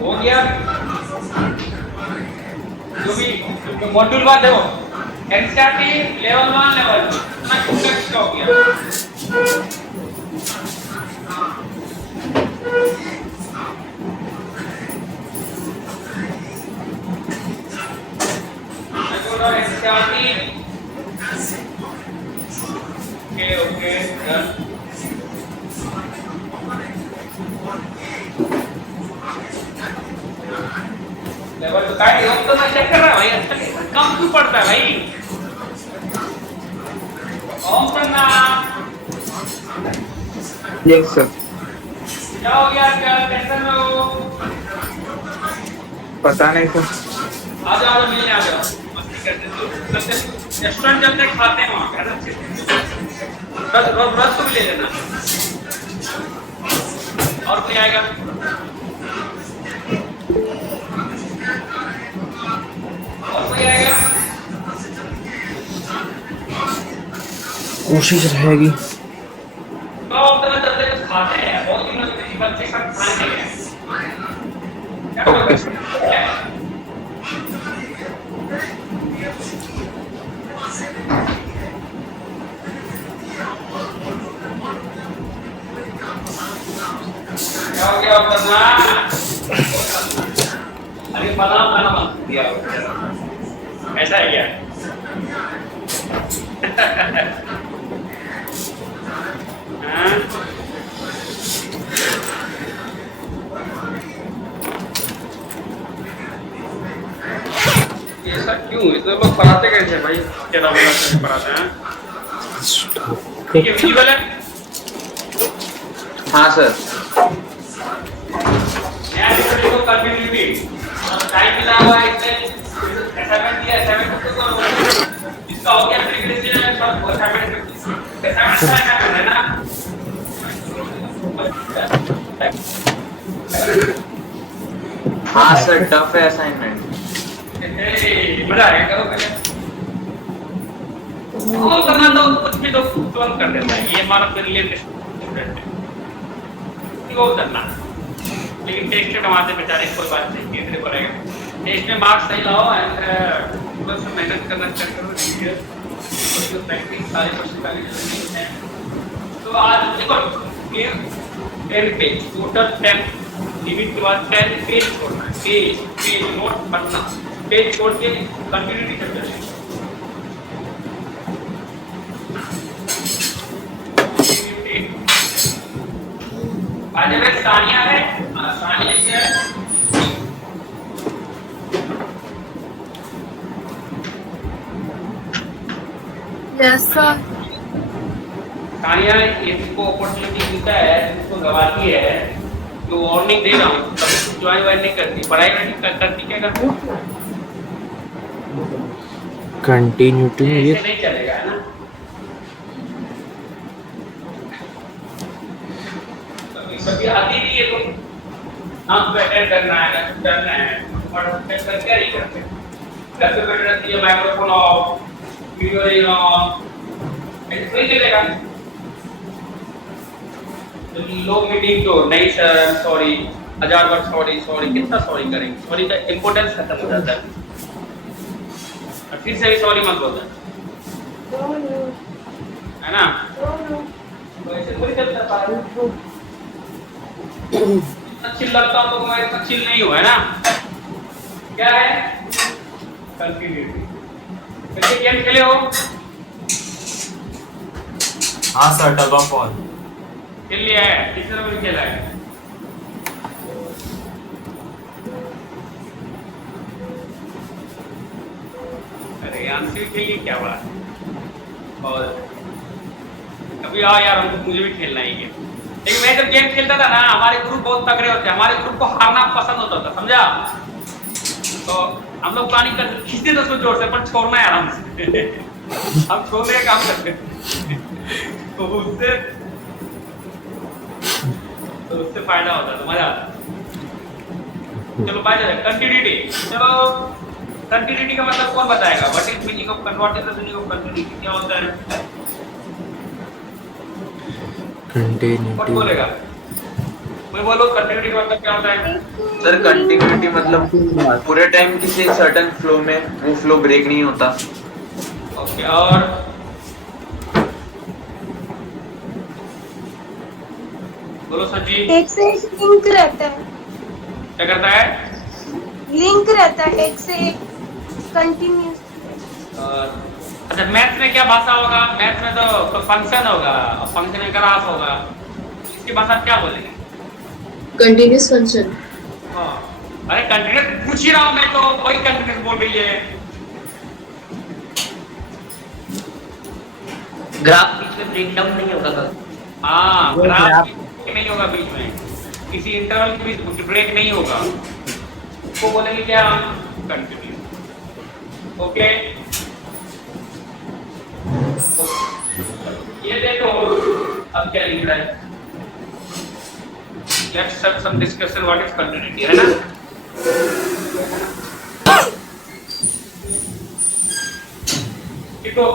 हो गया जो भी मॉड्यूल 1 देखो एनसीईआरटी लेवल 1 लेवल 2 ना किसका हो गया देखो एनसीईआरटी ओके डन लेवल तो काय हम तो मैं चेक कर रहा भाई अच्छा कम क्यों पड़ता है भाई ओम करना यस सर। क्या हो गया क्या टेंशन में हो पता नहीं सर। आ जाओ मिलने आ जाओ मस्ती करते रेस्टोरेंट चलते खाते हैं वहाँ पे बस रस तो भी ले लेना और कोई आएगा और कोई आएगा कोशिश रहेगी। तो उतना चलते कुछ खाते हैं बहुत दिनों से बच्चे सब खाने हैं ओके सर। क्या हो गया करना अरे बनाओ खाना बंद दिया ऐसा है क्या हाँ ऐसा क्यों इतने लोग पढ़ाते कैसे भाई क्या पढ़ाते हैं ठीक है विजिबल है हाँ सर। को कंटिन्यूटी टाइम मिला हुआ है इसमें असाइनमेंट दिया असाइनमेंट को इसका हो गया फ्रीक्वेंसी में सब असाइनमेंट है ना हाँ सर टफ है असाइनमेंट। मजा आएगा करो पहले वो करना तो कुछ भी तो तुरंत कर देता है ये हमारा फिर लिए स्टूडेंट है वो करना लेकिन टेस्ट के कमाते बेचारे कोई बात नहीं तीसरे को रहेगा टेस्ट में मार्क्स सही लाओ एंड बस मेहनत करना स्टार्ट करो रीडियर और प्रैक्टिस सारे क्वेश्चन का रिजल्ट है तो आज देखो क्लियर 10 पेज टोटल 10 लिमिट के बाद 10 पेज छोड़ना है पेज नोट बनना पेज छोड़ के कंटिन्यूटी चलते रहेगा आज में सानिया है सानिया क्या है यस सर। सानिया इसको अपॉर्चुनिटी मिलता है इसको गवाती है जो वार्निंग दे रहा हूँ तब ज्वाइन वाइन नहीं करती पढ़ाई नहीं करती क्या करती कंटिन्यूटी ये ऐसे नहीं चलेगा है ना कभी आती नहीं है तो हम बेटर करना है और कर क्या नहीं करते कैसे बेटर रहती है microphone of video in on ऐसे नहीं चलेगा तो लोग मीटिंग तो नहीं सर सॉरी 1000 बार सॉरी कितना सॉरी करेंगे सॉरी का इंपॉर्टेंस खत्म हो जाता है और फिर से भी सॉरी मत बोलना है ना तो ऐसे थोड़ी चलता है चिल लगता हूँ तो मैं इतना चिल नहीं हुआ है ना क्या है कंटिन्यूटी कैसे गेम खेले हो हाँ सर टग ऑफ वॉर खेल लिया है कितने नंबर खेला है अरे आंसर के लिए क्या बात और अभी आओ यार हमको मुझे भी खेलना है गेम लेकिन मैं जब गेम खेलता था ना हमारे ग्रुप बहुत तगड़े होते हैं हमारे ग्रुप को हारना पसंद होता था समझा तो हम लोग प्लानिंग कर खींचते तो जोर से पर छोड़ना है आराम से हम छोड़ने का काम करते तो उससे फायदा होता तो मजा आता चलो बाय कंटिन्यूटी चलो कंटिन्यूटी का मतलब कौन बताएगा what is meaning of continuity क्या होता है कंटिन्यूटी कौन बोलेगा मैं बोलो कंटिन्यूटी का मतलब क्या होता है? सर कंटिन्यूटी मतलब पूरे टाइम किसी सर्टेन फ्लो में वो फ्लो ब्रेक नहीं होता। ओके, और बोलो सर जी, एक से एक लिंक रहता है, क्या करता है? लिंक रहता है एक से एक कंटिन्यूस। अच्छा, मैथ में क्या भाषा होगा? मैथ में तो फंक्शन होगा, फंक्शन में ग्राफ होगा, इसकी भाषा क्या बोलेंगे? Continuous function. हाँ, अरे कंटिन्यूस पूछ ही रहा हूँ मैं, तो कोई कंटिन्यूस बोल रही है। ग्राफ बीच में ब्रेक डाउन नहीं होगा कल। हाँ, ग्राफ नहीं होगा बीच में, किसी इंटरवल के बीच ब्रेक नहीं होगा, वो बोलेंगे क्या? कंटिन्यूस। ओके, ये देखो अब क्या लिख रहा है। Let's have some discussion what is continuity, है ना? देखो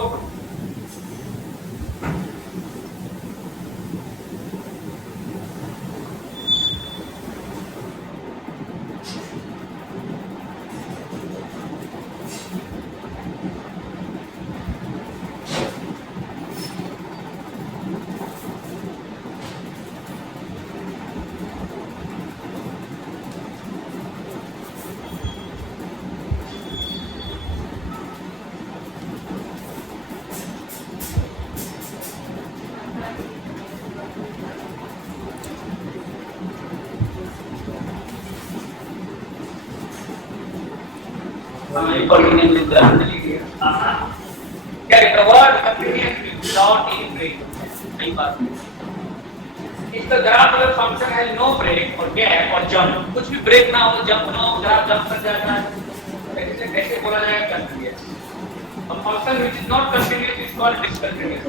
the word continuously without any break. सही बात है। If the graph of a function has no break or gap or jump, कुछ भी ब्रेक ना हो, जंप ना हो, ग्राफ जंप कर जाता है, ऐसे कैसे बोला जाएगा continuous? A function which is not continuous is called discontinuous.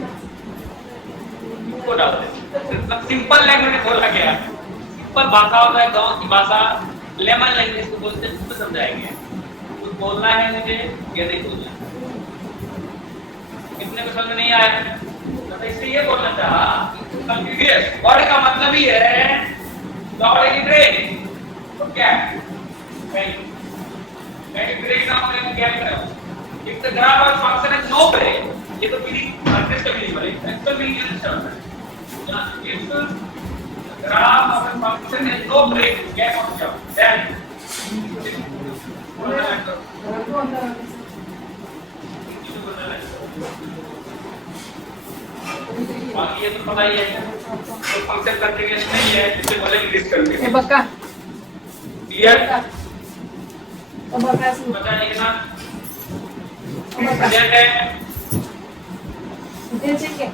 इसको डाल दे। सिंपल लैंग्वेज में बोला गया, सिंपल भाषा होता है, गांव की भाषा, लेमन लैंग्वेज को बोलते हैं, उसको समझाएंगे। कुछ बोलना है मुझे या नहीं बोलना? कितने को समझ नहीं आया? तो इससे ये बोलना चाहा कंटिन्यूअस वर्ड का मतलब ही है विदाउट एनी ब्रेक। तो क्या कहीं ब्रेक ना होने क्या करें? If the graph of function has no break, ये तो मीनिंग अंडरस्टैंड नहीं बने, एक्चुअल मीनिंग ये समझ है। If graph of a function has no break, gap or jump, then बाकी ये तो पता ही है, तो फंक्शन कंटिन्यूअस नहीं है, इससे बोलेंगे डिसकंटिन्यूअस। बक्का क्लियर? बक्का से पता नहीं ना? क्लियर है? दे चाहिए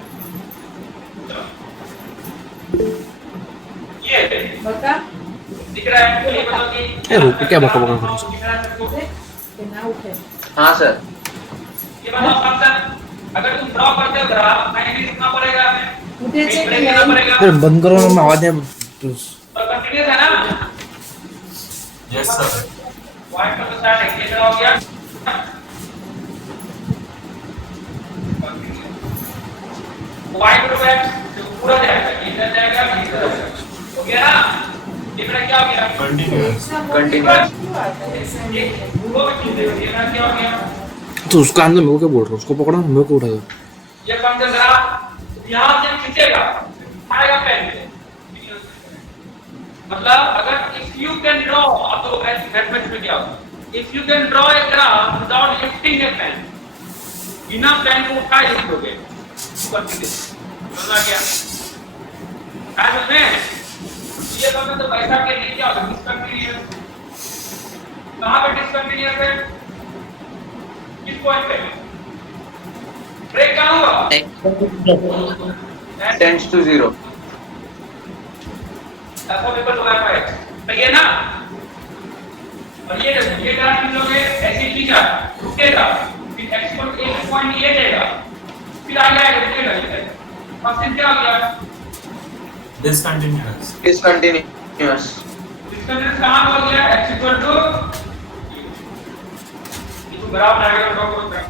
ये बक्का दिख रहा है? ये बताओ कि रुको, क्या बका बका कर रहे हो? दिख रहा है तुमको? के ना उठे। हाँ सर। ये बताओ फंक्शन अगर तुम ड्रॉ करते हो ग्राफ, नहीं लिखना पड़ेगा हमें, मुझे ब्रेक चाहिए देना पड़ेगा, अरे बंद करो ना, आवाज है। और कंटिन्यूअस है ना? Yes, sir. पॉइंट पर तो स्टार्ट है, ये हो गया। पॉइंट पर जो पूरा जाएगा, इधर जाएगा, इधर जाएगा, हो गया ना? इधर क्या हो गया? Continuous. कंटिन्यूअस। ये वो भी चीज है, ये क्या हो गया? तो उसका अंदर मेरे को क्या बोल रहा हूँ? उसको पकड़ो, मेरे को उठाओ। ये फंक्शन ग्राफ यहाँ से खींचेगा, आएगा पेन पे। मतलब अगर इफ यू कैन ड्रॉ, अब तो मैथमेटिक्स में क्या होगा? If you can draw a graph without lifting a pen, बिना पेन को उठाए लिख दोगे, समझा क्या? समझ में? ये तो पैसा के लिए क्या होगा? डिसकंटिन्यूअस। कहाँ पे डिसकंटिन्यूअस है? किस पॉइंट पे? ब्रेक कहाँ हुआ? Tends to 0। ऐसा पेपर तो आता है, सही है ना? और ये ग्राफ हम लोग ऐसे खींचा, रुकेगा, फिर एक्सपोनेंट एक पॉइंट ये देगा, फिर आ जाएगा, रुकेगा, फंक्शन क्या हो गया? Discontinuous. डिसकंटिन्यूअस। डिस्कंटिन्यूअस कहाँ हो गया? x इक्वल टू ये तो ग्राफ डायग्राम ड्रॉ करो जरा।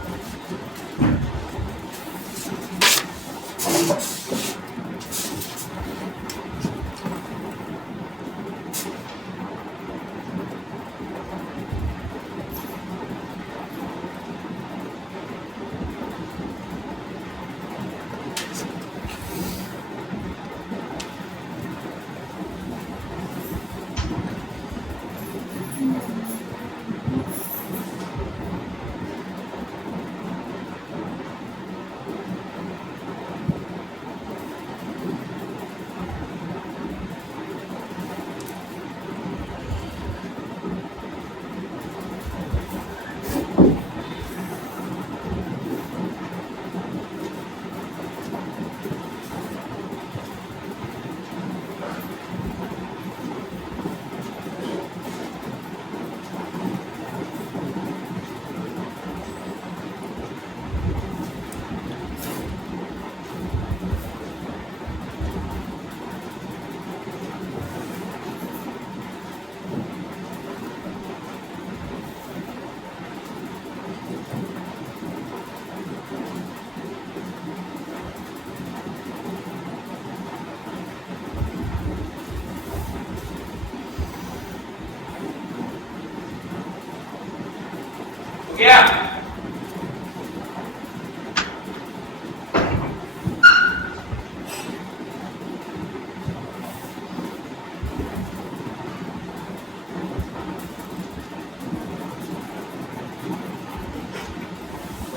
गया?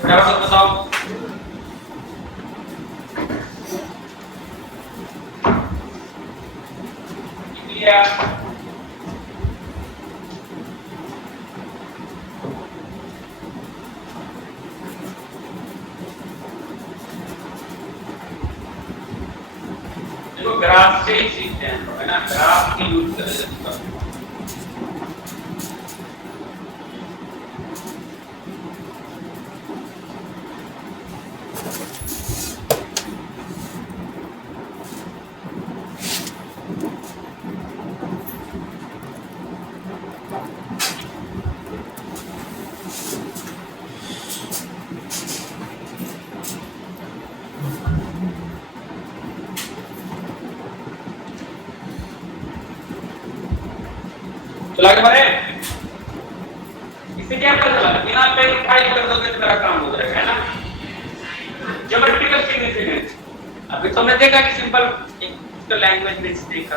फटाफट बताओ। किया? देखो ग्राफ से ही सीखते हैं है ना, ग्राफ की यूज करें। तो लग पड़े इससे क्या पता चला, बिना पेन उठाई कर दोगे तो मेरा काम हो जाएगा, है ना। ज्योमेट्रिकल सिग्निफिकेंस अभी तो मैं देखा कि सिंपल एक लैंग्वेज में देखा,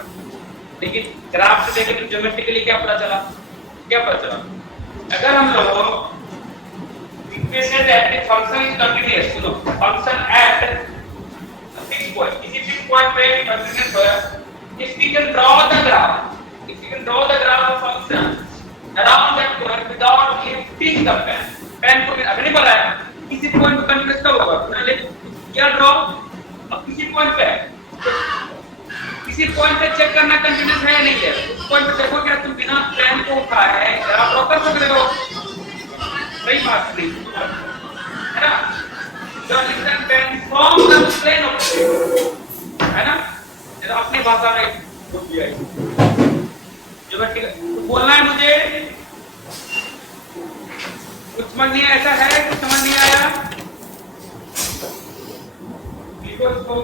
लेकिन ग्राफ से देखे तो ज्योमेट्रिकली क्या पता चला, अगर हम लोग equation that the function is continuous, सुनो फंक्शन एट फिक्स पॉइंट, किसी फिक्स पॉइंट पे कंटीन्यूअस होया, if we can draw the graph of function around that point without lifting the pen को अभी नहीं बोला है किसी पॉइंट पे कंटीन्यूअस कब होगा, लेकिन क्या ड्रॉ अब किसी पॉइंट पे किसी पॉइंट पे चेक करना कंटीन्यूअस है या नहीं है, उस पॉइंट पे देखो क्या तुम बिना पेन को उठाए है ग्राफ ड्रॉ कर सकते हो, सही बात नहीं है ना। जो लिखन pen from the plane of है ना, ये अपनी भाषा में बोल दिया है जो बोलना है मुझे, कुछ समझ नहीं आया, ऐसा है कुछ समझ नहीं आया, लिखो इसको।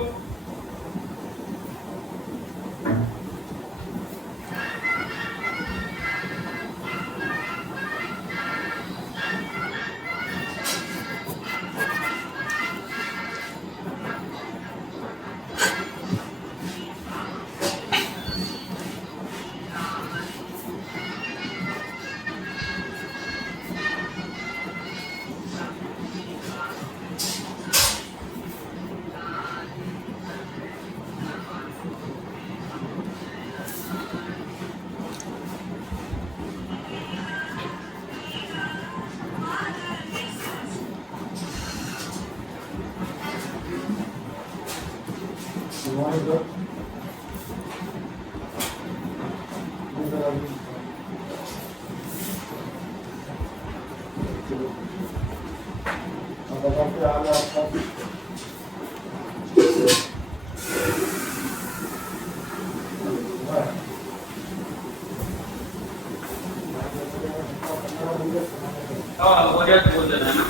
बोल देना है ना।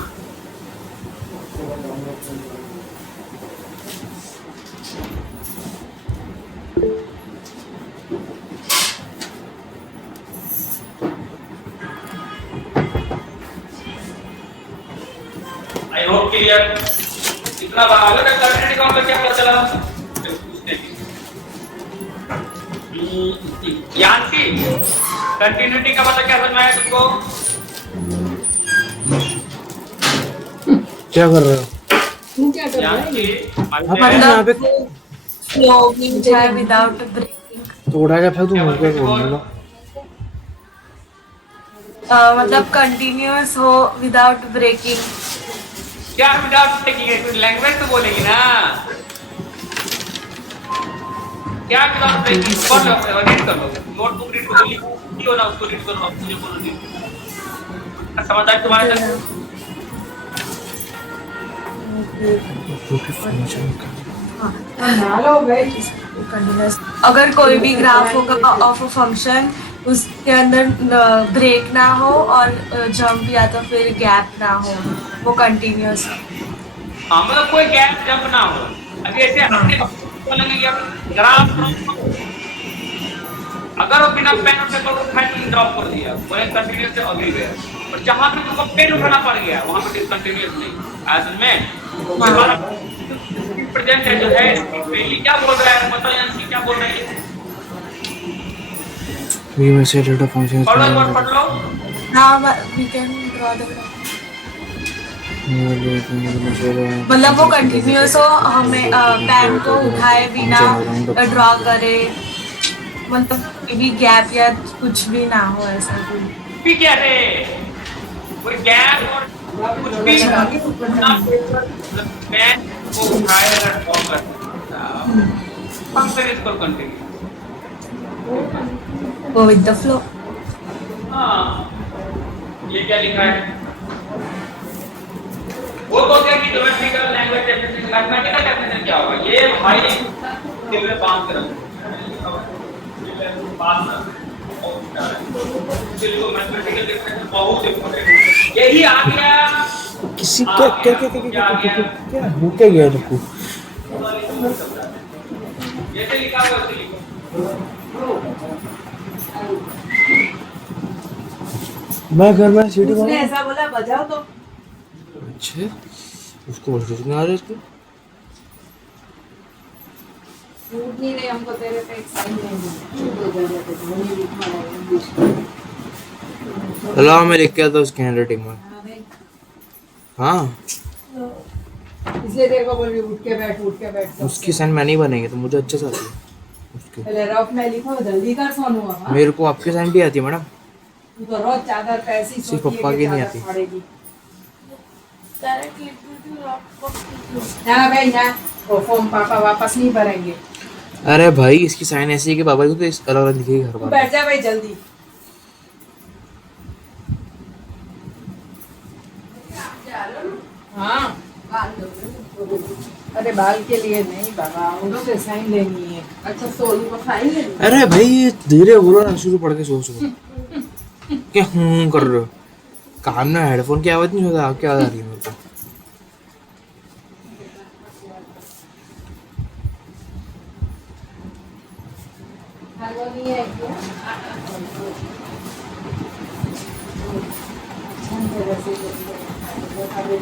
आई होप क्लियर, इतना बाहर का कंटिन्यूटी का मतलब क्या पता चला पूछने की यानी कंटिन्यूटी का मतलब क्या समझ में आया तुमको? क्या कर रहे हो? तू क्या कर रहा है? मतलब फ्लोइंग है विदाउट ब्रेकिंग, तो उड़ा के फेंक दूं मैं, क्या बोलूं? मतलब कंटिन्यूअस हो विदाउट ब्रेकिंग। क्या विदाउट ब्रेकिंग है? कुछ लैंग्वेज तो बोलेगी ना, क्या विदाउट ब्रेकिंग? पढ़ लो, रीड कर लो, नोटबुक रीड करो, लिखो ना उसको, रीड करो, मुझे बोलो रीड समझ आया तुम्हारे साथ? अगर कोई भी ग्राफ होगा ऑफ अ फंक्शन, उसके अंदर ब्रेक ना हो और जंप या तो फिर गैप ना हो, वो कंटिन्यूअस है। हाँ मतलब कोई गैप जंप ना हो। अभी ऐसे हमने बोलेंगे कि ग्राफ अगर वो बिना पेन और पेपर को उठाए तो ड्रॉप कर दिया, वो कंटिन्यूअस से अभी गया, और जहाँ पे तुमको पेन उठाना पड़ गया वहाँ पे डिसकंटिन्यूअस नहीं आज में हमारा प्रेजेंट है जो है पहली क्या बोल रहा है मतलब यांसी क्या बोल रहा है We may say data function is पढ़ लो पढ़ लो now we can draw the graph. मतलब वो कंटिन्यूअस हो हमें पेन को उठाए बिना ड्रॉ करे मतलब कोई भी गैप या कुछ भी ना हो ऐसा कुछ भी क्या है कोई गैप और कुछ भी ना पेन को उठाए और ड्रॉ कर फंक्शन इसको continue go with the flow. हाँ ये क्या लिखा है वो तो क्या कि geometrical language definition mathematical definition क्या होगा ये भाई दिल में बांध कर मैथमेटिकल डेफिनेशन बहुत इंपॉर्टेंट यही आ गया किसी क्या भूखे गया देखो जैसे लिखा हुआ वैसे लिखो मैं घर में सीटी उसने ऐसा बोला बजाओ तो अच्छा उसको बोल नहीं आ रहा इसको झूठ नहीं रहे हमको तेरे पे एक साइन नहीं इंग्लिश अल्लाह मैं लिख के आता उसकी हैंडराइटिंग में हाँ इसलिए तेरे को बोल रही उठ के बैठ उसकी साइन मैं नहीं बनेंगे तो मुझे अच्छे से आती है उसके पहले रफ में लिखो जल्दी कर सोनू अब मेरे को आपकी साइन भी आती है मैडम तू तो रोज चादर पे ऐसी सिर्फ सोती है पप्पा कि की नहीं चादर आती। फाड़ेगी। डायरेक्ट लिख देती हूँ ना भाई ना वो फॉर्म पापा वापस नहीं भरेंगे अरे भाई इसकी साइन ऐसी है कि बाबा को तो इस अलग अलग दिखेगी हर तू बार बैठ जा भाई जल्दी हाँ अरे बाल के लिए नहीं बाबा उनसे साइन लेनी है अच्छा सोनू को साइन लेनी अरे भाई धीरे बोलो ना शुरू पढ़ के सोच क्या कर रहे हो कान में हेडफोन की आवाज नहीं होता क्या आ रही है मेरे को हारमोनी है क्या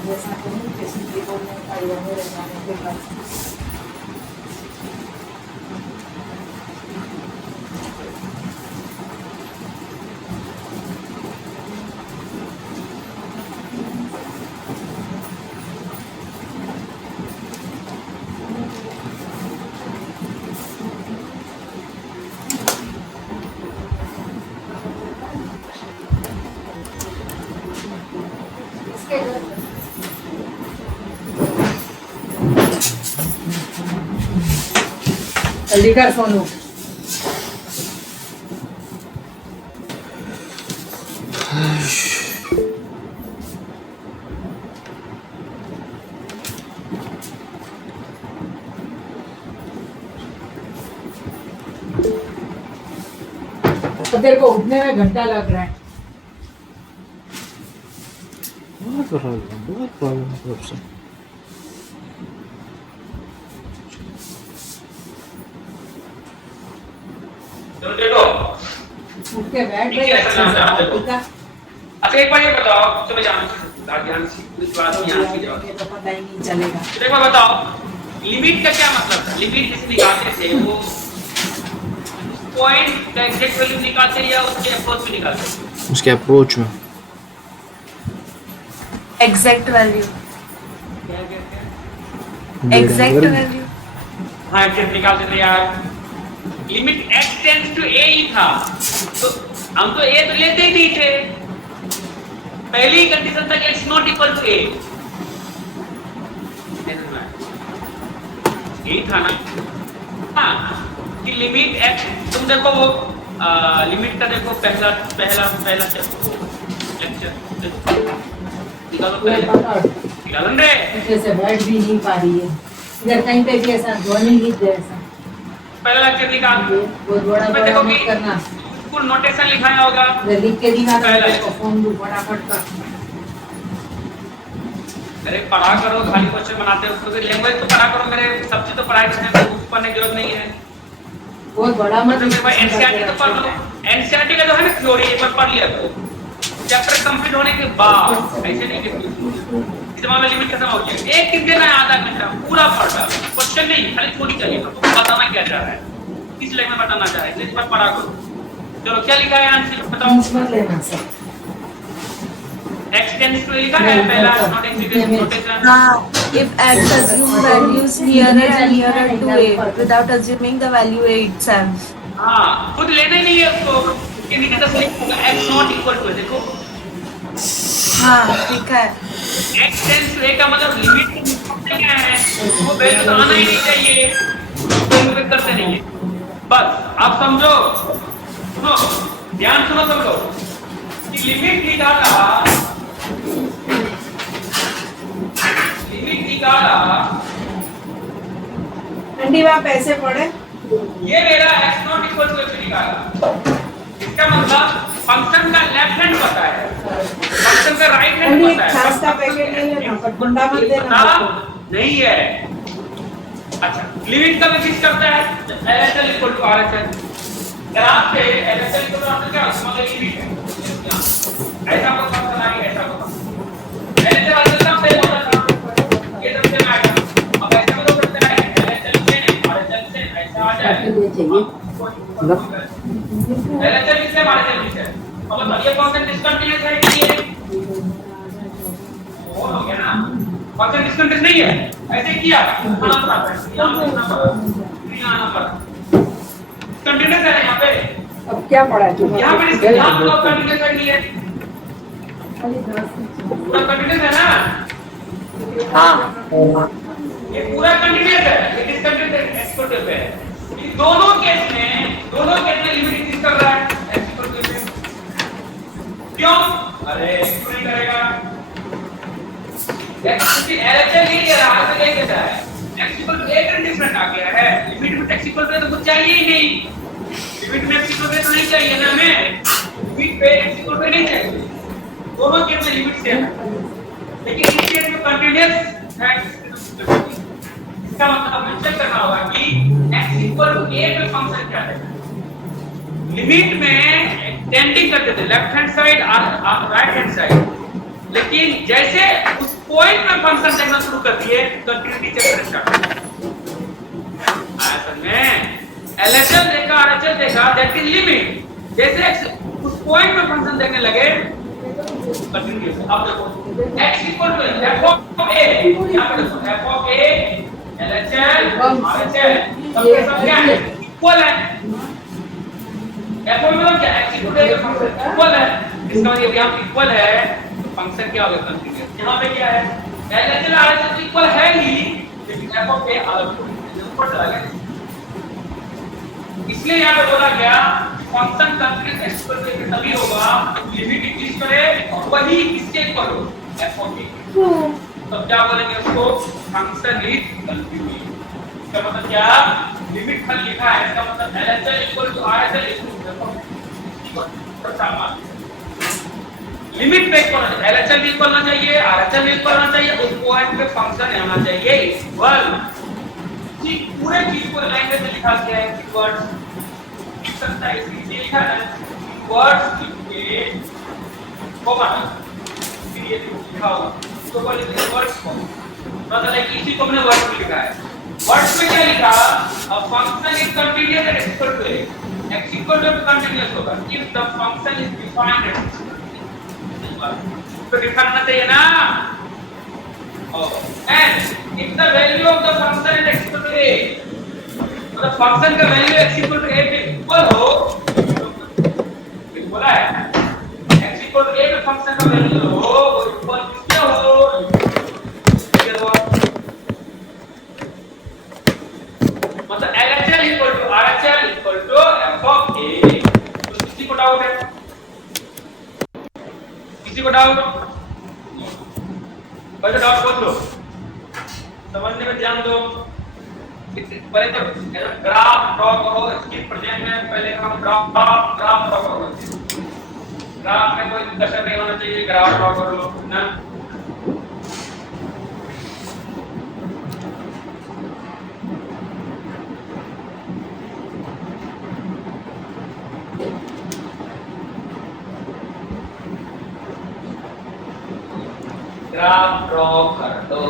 जैसा किसी को नहीं रहने के बाद जल्दी कर सोनू तो तेरे को उठने में घंटा लग रहा है बहुत प्रॉब्लम है कब से चलो देखो उठ के बैठ ठीक है, अच्छे से चलो, ठीक है अच्छा एक बार ये बताओ तो मैं जानता हूँ ध्यान से इस बात को ध्यान से जवाब ये तो पता ही नहीं चलेगा तो एक बार बताओ लिमिट का क्या मतलब था लिमिट किसी निकालते थे वो पॉइंट का एग्जैक्ट वैल्यू निकालते या उसके अप्रोच में निकालते उसके अप्रोच में एग्जैक्ट वैल्यू क्या कहते हैं एग्जैक्ट वैल्यू हाँ एग्जैक्ट निकालते थे यार limit x tends to a ही था तो हम तो a तो लेते ही नहीं थे पहली कंडीशन था कि x not equal to a यही था ना हाँ कि लिमिट x तुम देखो वो लिमिट का देखो पहला लेक्चर निकालो रे अच्छे से बैठ भी नहीं पा रही है इधर कहीं पे भी ऐसा ध्वनि नहीं दे ऐसा पहला लेक्चर निकाल बहुत बड़ा उसमें बड़ा देखो मत कि करना कुल नोटेशन लिखाया होगा इधर लिख के दिखा पहला दो फोन दो फटाफट कर अरे पढ़ा करो खाली क्वेश्चन बनाते हो तो लैंग्वेज तो पढ़ा करो मेरे सब्जेक्ट तो पढ़ाई करने में कुछ पढ़ने की जरूरत नहीं है बहुत बड़ा मत मतलब मेरे पास एनसीईआरटी तो पढ़ लो एनसीईआरटी का जो है ना थ्योरी एक बार पढ़ लिया करो चैप्टर कंप्लीट होने के बाद ऐसे नहीं कि जमा में लिमिट खत्म हो गया, एक दिन देना है आधा घंटा पूरा पढ़ना, क्वेश्चन नहीं खाली थोड़ी चाहिए, तो तुमको बताना क्या चाह रहा है, किस लेवल में बताना चाह रहा है, इस पर पढ़ा करो। चलो क्या लिखा है आंसर बताओ। मत लेना सर। x टेंड्स टू लिखा है पहला नोटेशन। हाँ, if x assume values nearer and nearer to a without assuming the value a itself. हाँ खुद लेना ही नहीं है उसको, कि नीचे तो लिखूंगा x नॉट इक्वल टू, देखो हाँ ठीक है। x टेंड्स टू a का मतलब लिमिट क्या है, वो वैल्यू तो आना ही नहीं चाहिए, तो करते नहीं है। बस आप समझो, सुनो ध्यान सुनो सब लोग, कि लिमिट निकाला, लिमिट निकाला, ठंडी बात ऐसे पढ़े, ये मेरा x not equal to f निकाला, इसका मतलब फंक्शन का लेफ्ट हैंड पता है, फंक्शन का राइट हैंड ठंडी पता है, छाछ का पैकेट नहीं लेना, पर ठंडा मत देना। पता नहीं है। अच्छा लिमिट का फिक्स करता है LHL equal to RHL, graph पे LHL इक्वल टू क्या मतलब लिमिट है, ऐसा को फंक्शन आ गया, ऐसा को LHL अलग से होता था, ये सब से आएगा, अब ऐसा को करते हैं LHL से RHL से ऐसा आ जाए, LHL से RHL से, अब बताइए ये फंक्शन डिस्कंटीन्यूअस है कि ये हो गया ना, फंक्शन डिस्कंटीन्यूअस नहीं है, ऐसे किया कंटीन्यूअस है यहाँ पे, अब क्या पढ़ा है यहाँ पे कंटीन्यूअस नहीं है, पूरा कंटीन्यूअस है ना, हाँ ये पूरा कंटीन्यूअस है, ये डिस्कंटीन्यूअस एक्सपोर्टिव है, इन दोनों केस में लिमिट एग्जिस्ट कर रहा है एक्सपोर्टिव में, क्यों? अरे क्यों नहीं करेगा, x की LHL नहीं दे रहा है, तो देता है x इक्वल टू a का डिफरेंट आ गया है, लिमिट में x इक्वल टू तो कुछ चाहिए ही नहीं, लिमिट में x इक्वल टू तो नहीं चाहिए ना हमें, लिमिट पे x इक्वल टू नहीं चाहिए, दोनों केस में लिमिट सेम है, लेकिन इस केस में कंटीन्यूअस है, इसका मतलब हमें चेक करना होगा कि x इक्वल टू a पे फंक्शन क्या है, लिमिट में टेंडिंग करते थे लेफ्ट हैंड साइड और राइट हैंड साइड, लेकिन जैसे उस पॉइंट पे फंक्शन देखना शुरू कर दिए कंटिन्यूटी चेक स्टार्ट आया समझ में, LHL देखा RHL देखा दैट इज लिमिट, जैसे उस पॉइंट पे फंक्शन देखने लगे कंटिन्यूटी। अब देखो x equal to f of a, यहां पे देखो f of a LHL RHL सबके सब क्या है, इक्वल है, f ऑफ मतलब क्या, x इक्वल टू a का फंक्शन इक्वल है, इसका मतलब यहां इक्वल है, फंक्शन क्या होगा कंटीन्यूअस, यहां पे क्या है LHL RHL इक्वल है ही, लेकिन f ऑफ a अलग ऊपर चला गया, इसलिए यहां पे बोला गया फंक्शन कंटीन्यूअस एक्सप्रेस के तभी होगा लिमिट एग्जिस्ट करे और वही इसके इक्वल हो f ऑफ a, तब क्या बोलेंगे उसको, फंक्शन इज कंटीन्यूअस। इसका मतलब क्या, लिमिट हल लिखा है, इसका मतलब LHL equal to RHL equal to limit पे इक्वल होना चाहिए, LHL भी इक्वल होना चाहिए, RHL भी इक्वल होना चाहिए, उस पॉइंट पे फंक्शन होना चाहिए इक्वल। ठीक पूरे चीज को लैंग्वेज में लिखा गया है कीवर्ड्स, लिख सकता है इसलिए लिखा है वर्ड्स लिखे होगा ना, फिर ये लिखा होगा तो बोले वर्ड्स को मतलब है कि इसी को हमने वर्ड्स में लिखा है, वर्ड्स में क्या लिखा, a function is continuous at x equal to a, x equal to continuous होगा if the function is defined at तो दिखाना चाहिए ना, and if the value of the function is x equal to a, मतलब function का value x equal to a पे equal हो, बोला है x equal to a पे फंक्शन का वैल्यू हो वो इक्वल किसके हो, ये दो मतलब LHL equal to RHL equal to f of a, तो किसी को डाउट है, किसी को डाउट, पहले डाउट बोल दो, समझने में ध्यान दो, पहले तो ग्राफ ड्रॉ करो, इसकी प्रेजेंट में पहले हम ग्राफ ड्रॉ करो, ग्राफ में कोई डिस्कशन नहीं होना चाहिए, ग्राफ ड्रॉ करो ना, ग्राफ ड्रॉ कर दो।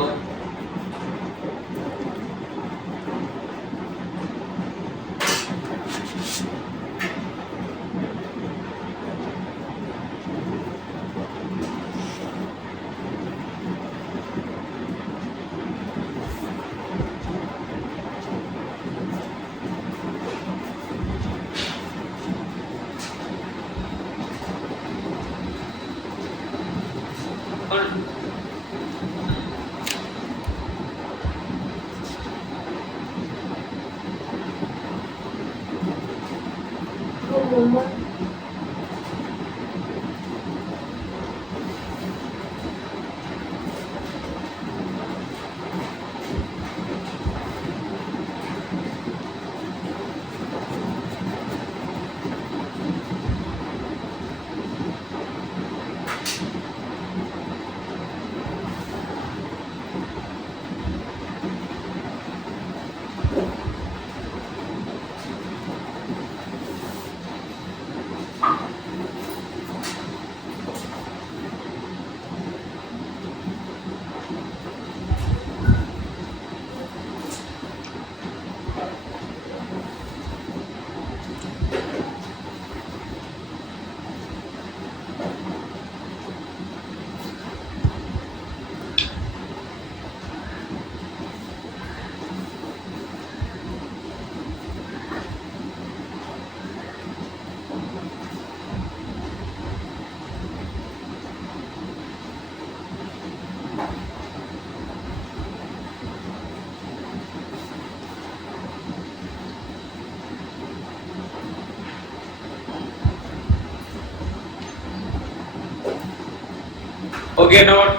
Okay note.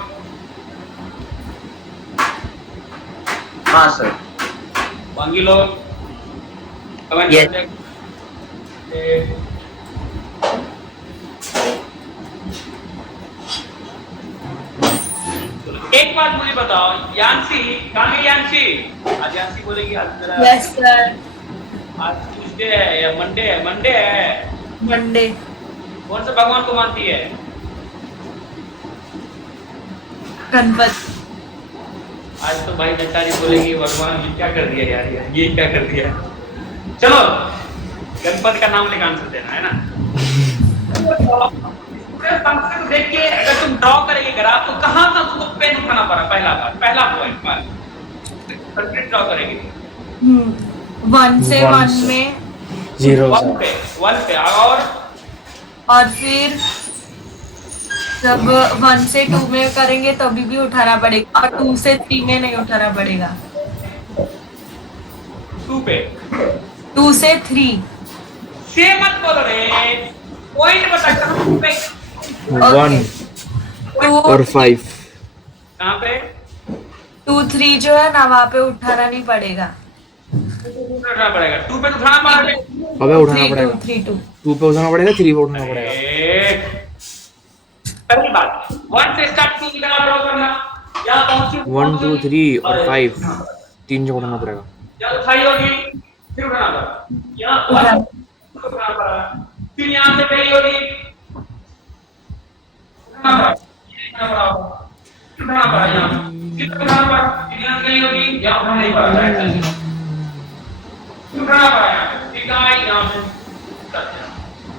हाँ सर। बाकी लोग कमेंट Yes. एक बात मुझे बताओ, यांसी कहाँ गई यांसी? आज यांसी बोलेगी आज मेरा यस सर। आज ट्यूसडे है या मंडे है? मंडे है। मंडे। कौन से भगवान को मानती है? गणपति। आज तो भाई बेचारी बोलेगी भगवान ये क्या कर दिया यार, ये क्या कर दिया। चलो गणपति का नाम लेकर आंसर देना है ना। फंक्शन को देख के अगर तुम ड्रॉ करेंगे ग्राफ तो कहां तक तुमको पेन उठाना पड़ा? पहला पॉइंट ड्रॉ करेंगे 1 से 1 में 0 1 पे और फिर जब 1 से 2 में करेंगे तभी भी उठाना पड़ेगा और 2 से 3 में नहीं उठाना पड़ेगा। 2 पे 2 से 3। से मत बोलो रे, पॉइंट बता कहां पे 1 और 5 कहां पे 2 3 जो है ना वहाँ पे उठाना नहीं पड़ेगा। उठाना पड़ेगा। 2 पे तो उठाना पड़ेगा। अबे उठाना पड़ेगा। 3 2 2 पे उठाना पड़ेगा, 3 पे उठाना पड़ेगा। पहली बात 1 से स्टार्ट 2 निकालना ड्रॉ करना या पहुंची 1 2 3 और 5 3 जगह उठाना पड़ेगा। या उठाई होगी फिर उठाना पड़ा या उठाना पड़ा फिर यहाँ से पहली होगी उठाना पड़ा उठाना पड़ा यहाँ फिर उठाना पड़ा फिर यहाँ से होगी यहाँ उठाना नहीं पड़ा उठाना पड़ा यहाँ फिर यहाँ से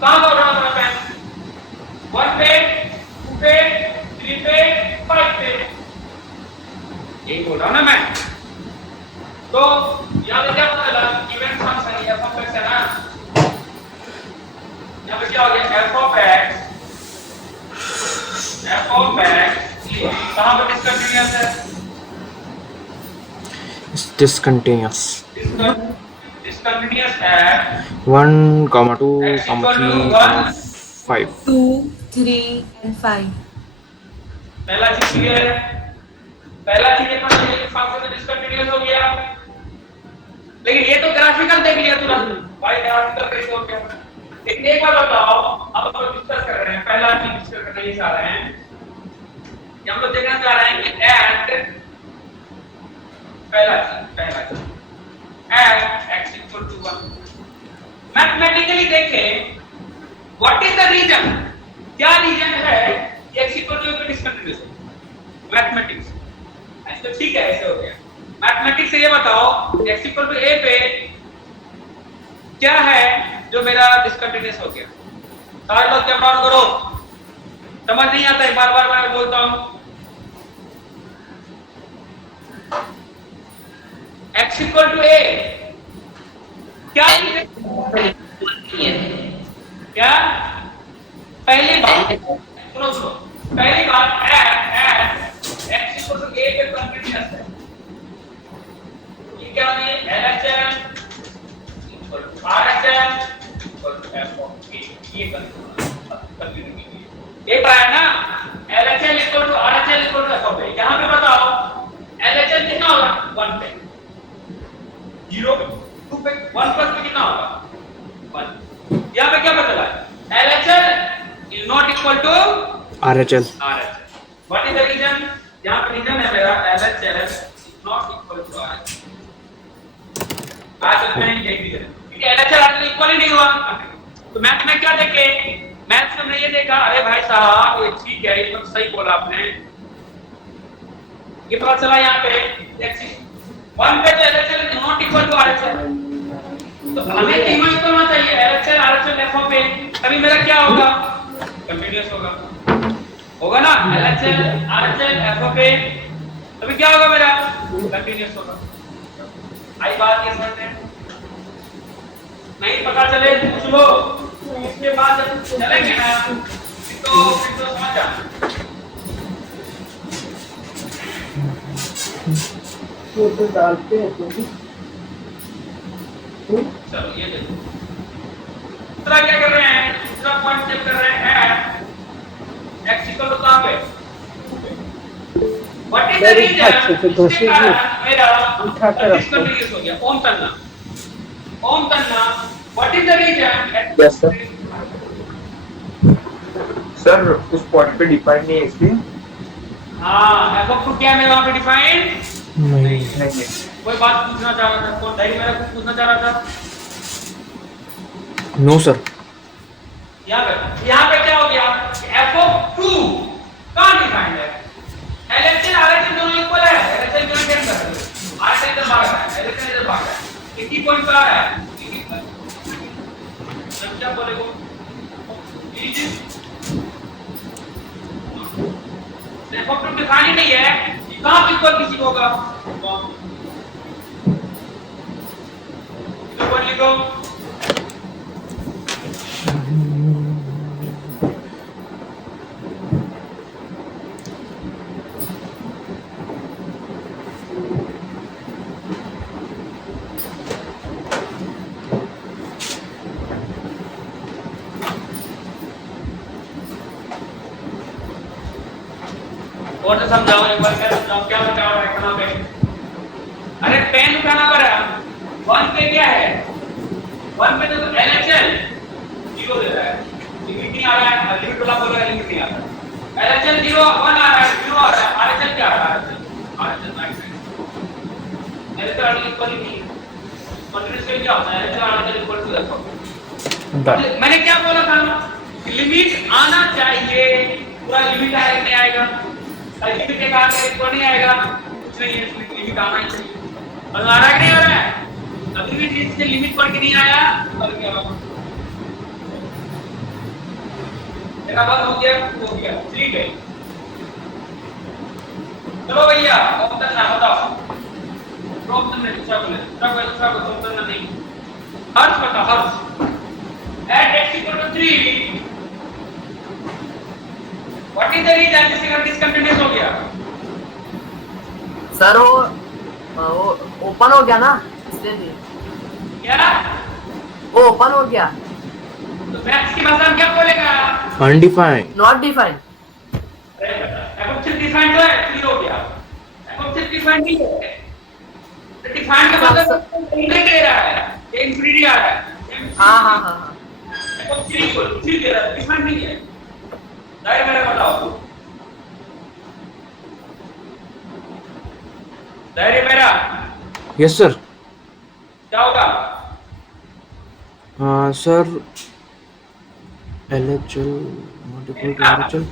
कहाँ पर उठाना पड़ा पेन 1 पे 2 पे 3 पे 5 पे यही बोल रहा हूँ ना मैं। तो यहाँ पे क्या पता लगा इवेंट फंक्शन या फंक्शन है ना, यहाँ पे क्या हो गया f of x कहाँ पे डिस्कंटिन्यूअस है? Discontinuous डिस्कंटिन्यूअस है 1, 2, 3, 5 2 3 and 5। पहला चीज क्लियर है। पहला चीज ये पता चली कि फंक्शन डिस्कंटिन्यूअस हो गया, लेकिन ये तो ग्राफिकल देख लिया तुरंत भाई, ग्राफिकल कैसे हो गया। लेकिन एक बार बताओ, अब हम लोग डिस्कस कर रहे हैं, पहला चीज डिस्कस करने ही चाह रहे हैं कि हम लोग देखना चाह रहे हैं कि एट पहला चीज at x equal to 1 mathematically देखें व्हाट इज द रीजन, क्या रीजन है कि x इक्वल टू डिस्कंटिन्यूअस है? मैथमेटिक्स। तो ठीक है, ऐसे हो गया। मैथमेटिक्स से ये बताओ x इक्वल टू a पे क्या है जो मेरा डिसकंटिन्यूअस हो गया? सारे लोग जब डाउन करो, समझ नहीं आता है, बार बार मैं बोलता हूं। x इक्वल टू a क्या क्या पहली बात, सुनो सुनो, पहली बात है x इक्वल टू a पे कंटिन्यूअस है। ये क्या है? LHS equal to RHS equal to f of a, ये कंटिन्यूअस एक आया ना। LHS equal to RHS equal to f of a। यहां पे बताओ LHS कितना होगा? 1 पे, 0 पे, 2 पे, 1 प्लस पे कितना होगा? 1। यहां पे क्या बदला है? LHS is not equal to RHL। What is the reason? यहाँ पे reason है मेरा LHS is not equal to RHS। आज तक नहीं देखी है क्योंकि LHS RHS इक्वल ही नहीं हुआ। तो मैथ में क्या देखे? मैथ में हमने ये देखा, अरे भाई साहब ये ठीक है, ये तो सही बोला आपने। ये पता चला यहाँ पे x 1 पे तो LHS is not equal to RHS। तो हमें तीनों इक्वल होना चाहिए, LHS RHS f of a। अभी मेरा क्या होगा? कंटीन्यूअस होगा ना। LHS RHS f of a, अभी क्या होगा मेरा? कंटीन्यूअस होगा। आई बात ये समझ में? नहीं पता चले पूछ लो, इसके बाद जब चलेंगे ना फिर तो समझ जाना। वो तो डालते हैं तो चलो ये देखो, दूसरा क्या कर रहे हैं? दूसरा पॉइंट चेक कर रहे हैं x इक्वल टू कहां पे? व्हाट इज द रीजन मेरा डिसकंटिन्यूअस हो गया? Om Tanna what is the reason? Yes sir. Sir उस पॉइंट पे डिफाइन नहीं है इसलिए। हां, f ऑफ 2 क्या है वहां पे डिफाइन नहीं। कोई बात पूछना चाह रहा था? कौन मेरा कुछ पूछना चाह रहा था? No sir. यहाँ पे क्या हो गया? f ऑफ 2 कहां डिफाइंड है? LHS RHS दोनों इक्वल है। LHS दोनों कैंसिल कर दो, RHS इधर भाग रहा है, LHS इधर भाग रहा है। एक ही पॉइंट पे आ रहा है। सब क्या बोलेगो? f ऑफ 2 डिफाइन ही नहीं है, कहां इक्वल किसी को होगा? तो लिखो और तो समझाओ एक बार, क्या बता रहा है कहां पे? अरे पेन उठाना पड़ा। 1 पे क्या है? 1 पे तो LHS 0 दे रहा है, लिमिट नहीं आ रहा है। लिमिट वाला बोल रहा है लिमिट नहीं आ रहा है। LHS 0 1 आ रहा है, 0 आ रहा है। RHS क्या आ रहा है? RHS right side. LHS RHS equal ही नहीं है। कंटीन्यूअस क्या होता है? LHS RHS equal to that. मैंने क्या बोला था? लिमिट आना चाहिए, पूरा लिमिट आएगा नहीं आएगा? लिमिट के कारण इक्वल नहीं आएगा, कुछ नहीं है, लिमिट आना ही चाहिए। और आ रहा है कि नहीं आ रहा है? अभी भी इससे लिमिट पढ़ के नहीं आया, और क्या होगा? मेरा बात हो गया, ठीक है। चलो भैया, ऑप्शन ना बताओ। ऑप्शन में दूसरा बोले, दूसरा को ऑप्शन ना नहीं। हर्ष बताओ, Harsh. At x equal to 3, what is the reason जिसका डिसकंटिन्यूअस हो गया? सर वो ओपन हो गया ना, इसलिए। क्या? वो ओपन हो गया। तो मैथ्स की भाषा में क्या बोलेगा? Undefined. Not defined. F of defined है, 3 हो गया। एफऑफ डिफाइंड नहीं है। तो डिफाइंड का मतलब इंटीग्रेट दे रहा है, ये इंफिनिटी आ रहा है। हाँ। एफऑफ 3 को 3 दे रहा है, डिफाइंड नहीं है। दायरे मेरा बताओ। दायरे मेरा। Yes sir. क्या होगा? Sir LHL not equal to RHL।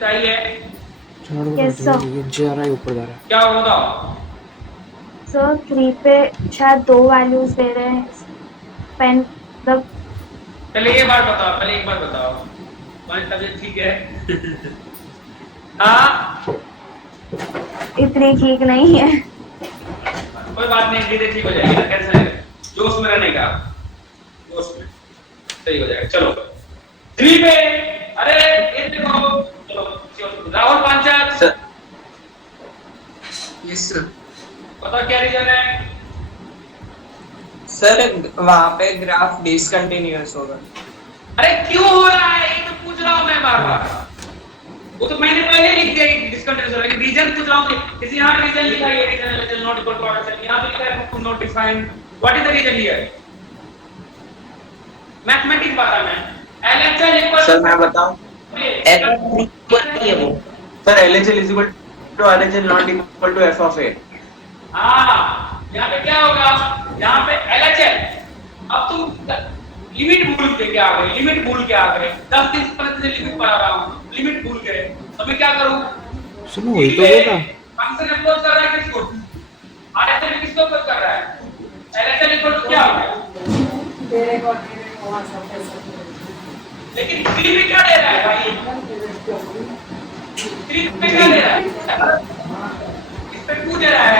चाहिए Yes, sir. नीचे आ रहा है ऊपर जा रहा है. क्या हो बताओ. सर 3 पे शायद 2 वैल्यूज दे रहे हैं पेन मतलब पहले एक बार बताओ तुम्हारी तबीयत ठीक है? हाँ इतनी ठीक नहीं है. कोई बात नहीं, धीरे ठीक हो जाएगी ना, टेंशन नहीं, जोश में रहने का, जोश में सही हो जाएगा. चलो 3 पे, अरे ये देखो, चलो Rahul Panchal sir. Yes sir. बताओ क्या रीजन है? सर वहाँ पे ग्राफ डिसकंटिन्यूअस होगा. अरे क्यों हो रहा है ये तो पूछ रहा हूँ मैं बार-बार. वो तो मैंने पहले लिख दिया डिसकंटिन्यूअस हो रहा है, रीजन पूछ रहा हूँ. किसी यहाँ रीजन लिखा है, reason is not equal to answer, यहाँ पे लिखा है could not define. What is the reason here? Mathematics पढ़ा मैं. LHL इक्वल, सर मैं बताऊं, sir LHL is equal to RHL not equal to f of a. हाँ, यहाँ पे क्या होगा? यहाँ पे LHL. अब तुम लिमिट भूल के क्या आ गए? लिमिट भूल के आ गए. 10-30% से लिमिट पढ़ा रहा हूँ, लिमिट भूल गए. तो मैं क्या करूँ? सुनो वही तो बोला. फंक्शन अप्रोच कर रहा है किसको? RHL किसको अप्रोच कर रहा है? LHL इक्वल टू क्या हो गया? तेरे को वहाँ सब पैसा. लेकिन 3 में क्या दे रहा है भाई? 3 में क्या दे रहा है? इस पे 2 दे रहा है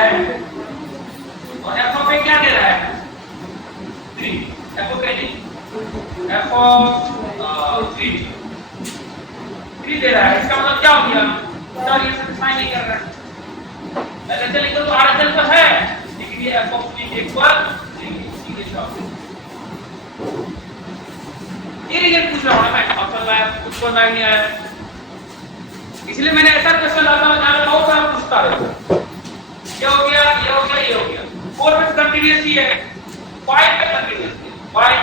और f of a क्या दे रहा है? 3. f of a नहीं, f of 3 दे रहा है. इसका मतलब क्या हो गया? सर ये सेटिस्फाई नहीं कर रहा है. LHL इक्वल टू RHL तो है, लेकिन ये f of 3 इक्वल 3 सीधे शॉर्ट. ये रीजन पूछ रहा हूँ मैं, ऑप्शन में कुछ तो नहीं आया, इसलिए मैंने ऐसा क्वेश्चन लाता हूँ बहुत सारा पूछता रहता. ये हो गया, ये हो गया, ये हो गया. 4 पे कंटीन्यूअस ही है, 5 पे कंटीन्यूअस है. 5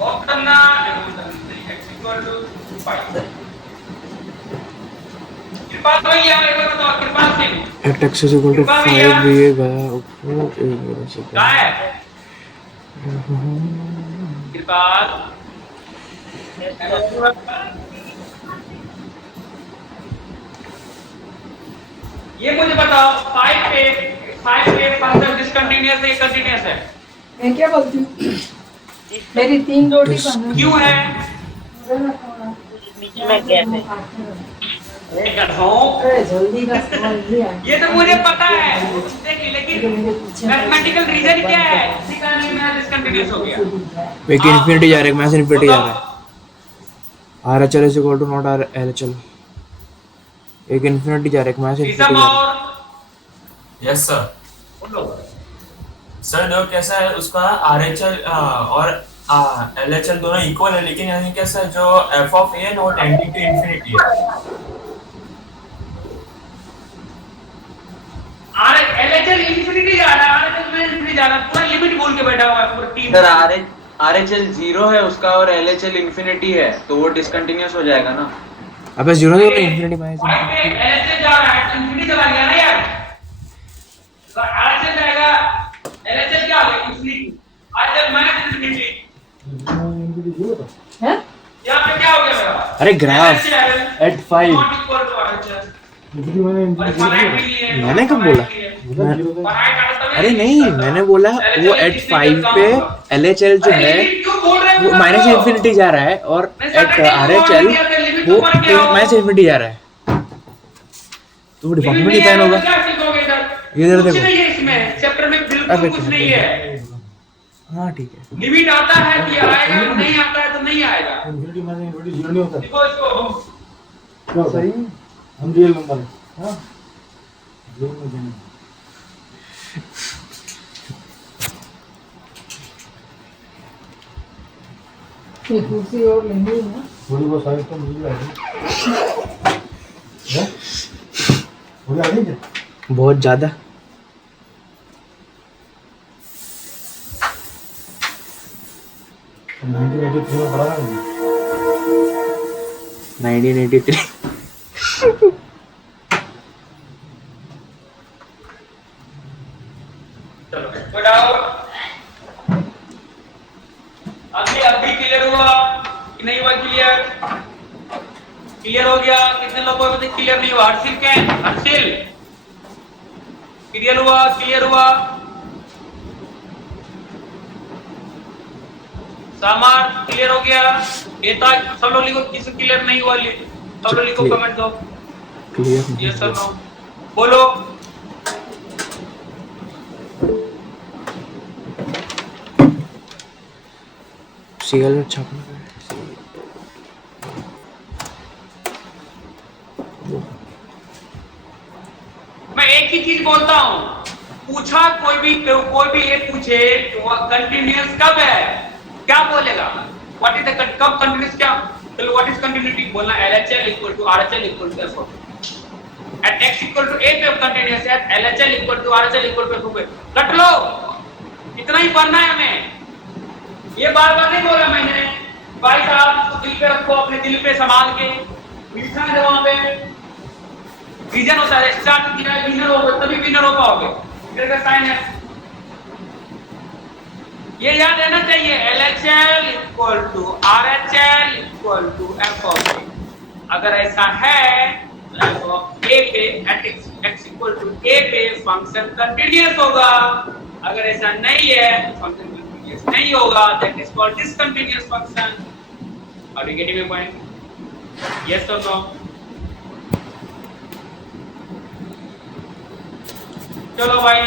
ऑफ करना x इक्वल टू 5. कृपा तो ये मेरे को बताओ, कृपा Singh x is equal to 5 ये गया ऊपर. क्या है? कृपाल ये मुझे बताओ, 5 पे फंक्शन डिसकंटीन्यूअस है, कंटीन्यूअस है? मैं क्या बोलती हूँ? मेरी 3 रोटी बना. क्यों है? अरे जल्दी का सवाल दिया. ये तो मुझे पता है, देखिए, लेकिन मैथमेटिकल रीजन क्या है? इसी कारण ये मेरा डिसकंटीन्यूअस हो गया. एक इन्फिनिटी जा रहा है, मैथ इन्फिनिटी जा रहा है. RHL is equal to not LHL. एक इन्फिनिटी जा रहा है, मैथ इन्फिनिटी जा रहा है. Yes sir. सर जो कैसा है उसका RHL और LHL दोनों इक्वल है, लेकिन यहाँ कैसा है जो f of a not tending to infinity है. LHL इंफिनिटी जा रहा है, RHL में इंफिनिटी जा रहा है, पूरा लिमिट भूल के बैठा हुआ है पूरा टीम. सर RHL 0 है उसका और LHL इंफिनिटी है, तो वो डिसकंटिन्यूअस हो जाएगा ना. अबे 0 तो इंफिनिटी माइनस LHL जा रहा है, इंफिनिटी चला गया ना यार. RHL जाएगा, LHL क्या हो गया? इंफिनिटी. RHL minus infinity. हैं? यहाँ पे क्या हो गया मेरा? अरे graph at 5. Not equal to RHL. मैंने कब बोला? अरे नहीं, मैंने बोला वो at 5 पे LHL जो है वो माइनस इंफिनिटी जा रहा है और at RHL वो माइनस इंफिनिटी जा रहा है. तो डिफॉर्मेट डिफाइन होगा. इधर देखो. इसमें चैप्टर में बिल्कुल कुछ नहीं है. हाँ ठीक है. लिमिट आता है कि आएगा, नहीं आता है तो नहीं आएगा. देखो इसको सही हम रियल नंबर है. हाँ रियल में जाना. ये कुर्सी और लेनी है ना. थोड़ी बहुत साइज तो मुझे आ गई है. मुझे आ गई क्या? बहुत ज्यादा. तो 1983 में पढ़ा था. 1983. चलो कोई डाउट? अभी क्लियर हुआ? Everyone clear? क्लियर हो गया? कितने लोगों को क्लियर नहीं हुआ? हर्षिल के हर्षिल क्लियर हुआ? क्लियर हुआ? सामान क्लियर हो गया? बेटा सब लोग लिखो, किसी क्लियर नहीं हुआ सब लोग लिखो, कमेंट दो क्लियर यस और नो बोलो। सीएल में छापना है। मैं एक ही चीज बोलता हूँ, पूछा कोई भी ये पूछे कंटिन्यूअस कब है, क्या बोलेगा? व्हाट इज द कब कंटिन्यूअस, क्या चलो व्हाट इज कंटिन्यूटी बोलना? LHL equal to RHL equal to F at x equal to a पे कंटिन्यूअस है, LHL equal to RHL equal to F पे रट लो। इतना ही पढ़ना है हमें, ये बार-बार नहीं बोला मैंने। भाई साहब दिल पे रखो, अपने दिल पे संभाल के। मीठा है वहां पे रीजन होता है, स्टार्ट किया विनर होगा तभी विनर हो पाओगे, फिर का साइन है। ये याद रहना चाहिए, LHL equal to RHL equal to F of A। अगर ऐसा है तो F ऑफ A पे at x equal to A पे फंक्शन कंटीन्यूअस होगा। अगर ऐसा नहीं है तो फंक्शन कंटीन्यूअस नहीं होगा, that is called discontinuous function. Are you getting my point? Yes और नो? चलो भाई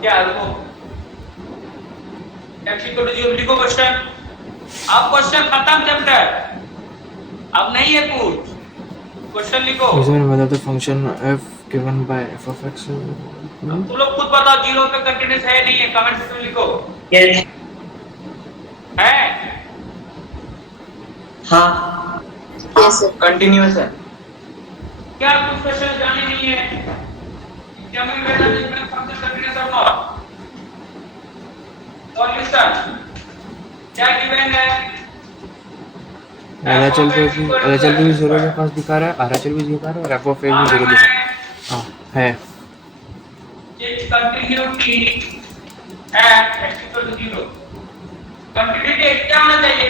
क्या लिखो, x इक्वल टू 0 लिखो क्वेश्चन। अब क्वेश्चन खत्म चैप्टर, अब नहीं है कुछ, क्वेश्चन लिखो। इसमें बता दो function f given by f of x। तुम लोग खुद बताओ 0 पे कंटीन्यूअस है नहीं है, कमेंट सेक्शन में लिखो। यस है? हाँ यस कंटिन्यूअस है। क्या कुछ क्वेश्चन जाने नहीं है? क्या मैं बेटा इसमें फंक्शन कंटीन्यूअस और नॉट? सॉल्यूशन क्या गिवन है? LHL पे भी 0 के पास दिखा रहा है, RHL भी दिखा रहा है और f of a भी 0 दिखा रहा है। हाँ है। Change continuity at x equal to 0। Continuity क्या होना चाहिए?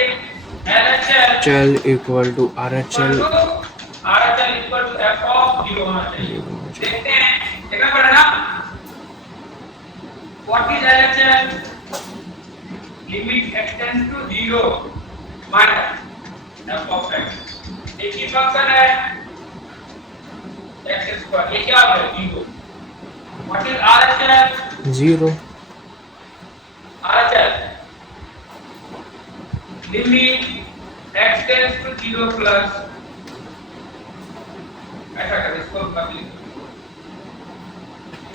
LHL equal to RHL equal to f of 0 होना चाहिए। देखते हैं, देखना पड़ेगा ना। What is LHL? Limit x tends to 0 minus f of x। एक ही फंक्शन है x स्क्वायर, ये क्या है? 0। What is RHL? 0 RHL limit x tends to 0 plus, ऐसा कर इसको मत लिखो,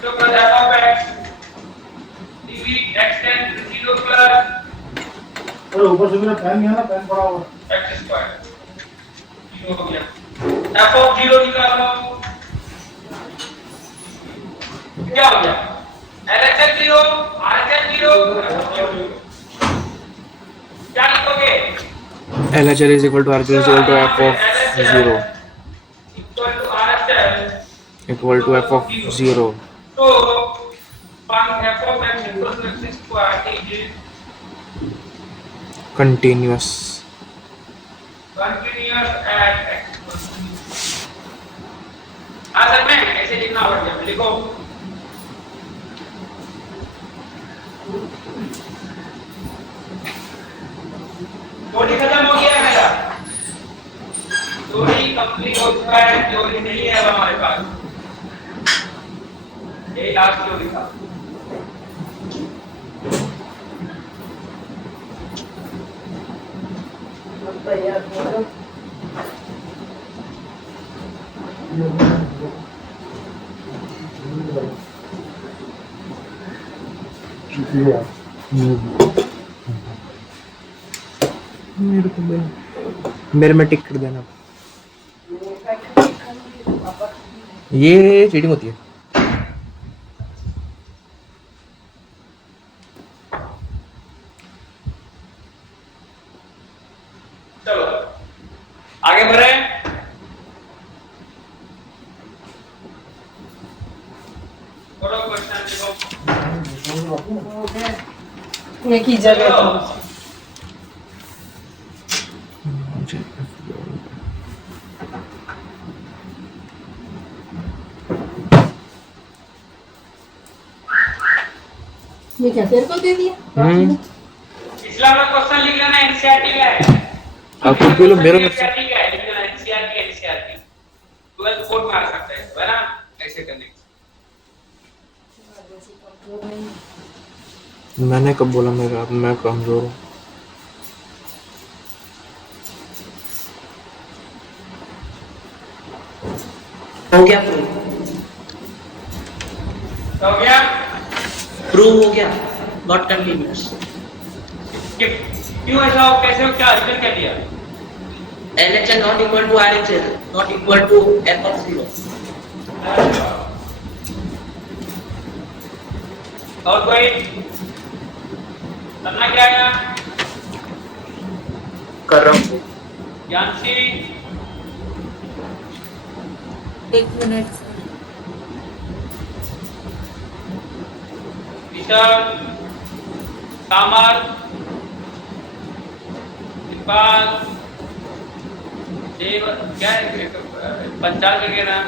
0 plus f of x limit x tends to 0 plus अरे ऊपर से मेरा पेन नहीं है ना, पेन पड़ा हुआ x स्क्वायर 0 हो गया। f of 0 निकालो, क्या हो गया? LHL 0, RHL 0, क्या लिखोगे? LHL is equal to RHL is equal to f of 0 equal to RHL equal to f of 0 so find f of x equal to x square is continuous। continuous at x equal to 0। असल में ऐसे लिखना पड़ेगा, लिखो थोड़ी खत्म हो गया है मेरा, थोड़ी कंप्लीट हो चुका है, थोड़ी नहीं है अब हमारे पास, यही लास्ट थोड़ी था। मेरे में टिक कर देना। ये चीटिंग होती है। चलो आगे बढ़े। बोलो क्वेश्चन देखो। एक ही जगह ये क्या तेरे को दे दिया? पिछला वाला क्वेश्चन लिख लेना, एनसीईआरटी का है। अब क्योंकि लोग मेरे को एनसीईआरटी का है, लिख लेना एनसीईआरटी 12 बोर्ड में आ सकता है, है ना? ऐसे करने की। मैंने कब बोला मैं कमजोर हूँ? हो गया प्रूव, हो गया? प्रूव हो गया, नॉट कंटिन्यूअस। क्यों ऐसा हो, कैसे हो, क्या रिजल्ट क्या दिया? LHL not equal to RHL, not equal to f of 0. और कोई करना क्या है? कर रहा हूँ। यांशी 1 मिनट। विशाल, कामल, इकबाल, देव, क्या है पंचाल के नाम?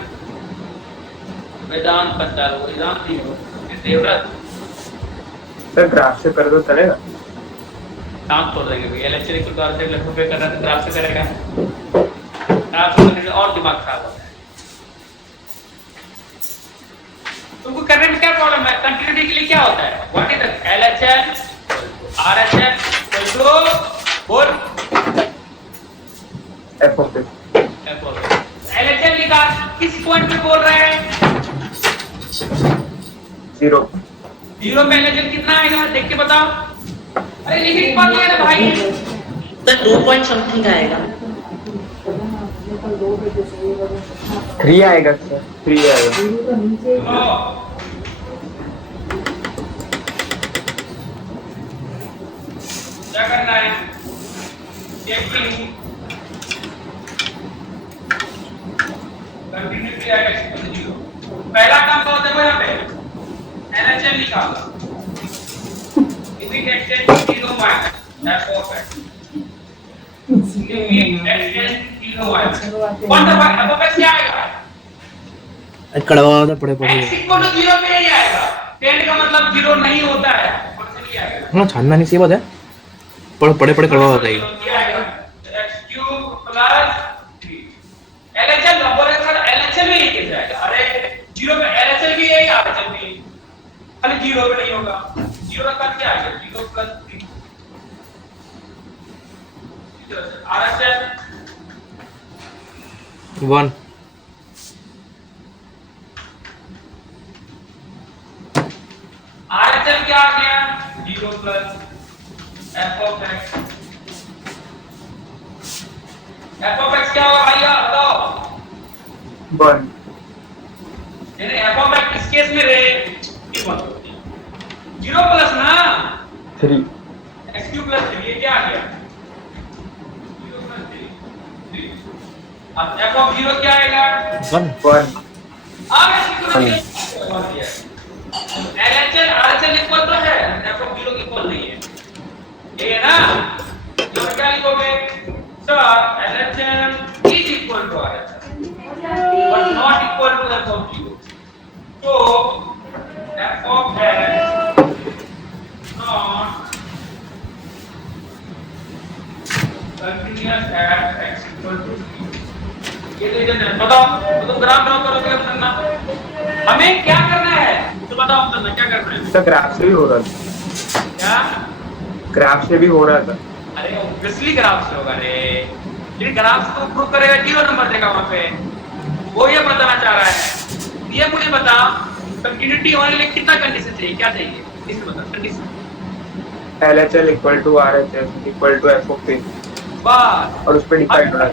वेदांत पंचाल, वो वेदांत नहीं हो, देवव्रत। सर ग्राफ से कर दो चलेगा? काम छोड़ देंगे भैया, लेक्चर एक बार से लगभग पे करना तो ग्राफ से करेगा, ग्राफ से करने से और दिमाग खराब होता है। तुमको करने में क्या प्रॉब्लम है? कंटिन्यूटी के लिए क्या होता है? What is the LHL RHL equal to बोल f of x। LHL लिखा, किस पॉइंट पे बोल रहे हैं? 0 0 में LHL कितना आएगा देख के बताओ। अरे लिमिट पढ़ लिया ना भाई। तो 2 point something आएगा। 3 आएगा सर, 3 आएगा। क्या करना है? चेकिंग कंटिन्यूटी आएगा 0। पहला काम तो देखो यहाँ पे LHL लिखा, limit extend 0 minus that perfect, limit extend 0 minus कौन सा f क्या आएगा? कड़वा होता पड़े x इक्वल टू 0 पे ही आएगा। 10 का मतलब 0 नहीं होता है, कौन से नहीं आएगा? हाँ छानना नहीं, सही बात है। पड़े कड़वा होता है। x क्यूब प्लस 3 LHL बोले सर, LHL में ही कैसे आएगा? अरे 0 पे LHL भी है, RHL भी है, खाली 0 पे नहीं होगा। 0 का क्या आएगा? 0 प्लस 3 RHL 1 RHL क्या आ गया? 0 plus f of x। f of x क्या होगा भैया बताओ? 1 यानी f of x इस केस में रहे इक्वल 0 प्लस ना 3 x क्यूब प्लस 3, ये क्या आ गया? 0 प्लस 3। अब f of 0 क्या आएगा? 1 अब LHL RHL इक्वल तो है, f of 0 इक्वल नहीं है, ये है ना? तो क्या लिखोगे? Sir LHL is equal to RHL but not equal to f of 0, so f of x not continuous at x equal to 0। ये रीजन है, बताओ तो तुम ग्राफ ड्रॉ करोगे अब करना, हमें क्या करना है तो बताओ अब करना क्या करना है? तो ग्राफ से भी हो रहा था, क्या ग्राफ से भी हो रहा था। अरे ऑब्वियसली ग्राफ से होगा रे, ये ग्राफ को प्रूव करेगा 0 नंबर देगा वहां पे, वो ये बताना चाह रहा है। ये मुझे बता कंटिन्यूटी होने के लिए कितना कंडीशन चाहिए, क्या चाहिए इसे बता condition. LHL equal to RHL equal to f of x बस और उस पे डिफाइन होना है।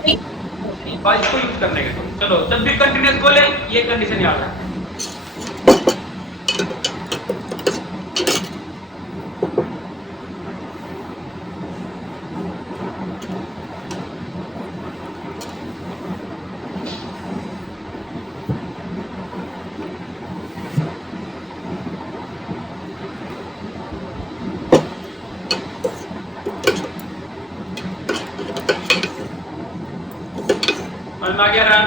बस इसको यूज करने के लिए चलो, जब भी कंटीन्यूअस बोले ये कंडीशन याद रखना। आ गया ना?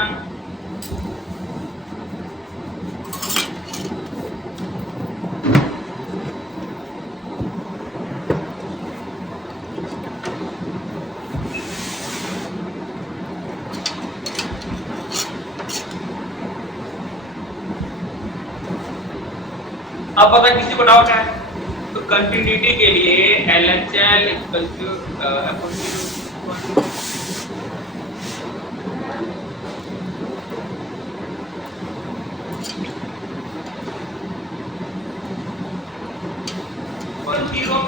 अब पता किसी को डाउट है तो कंटिन्यूटी के लिए LHL इक्वल टू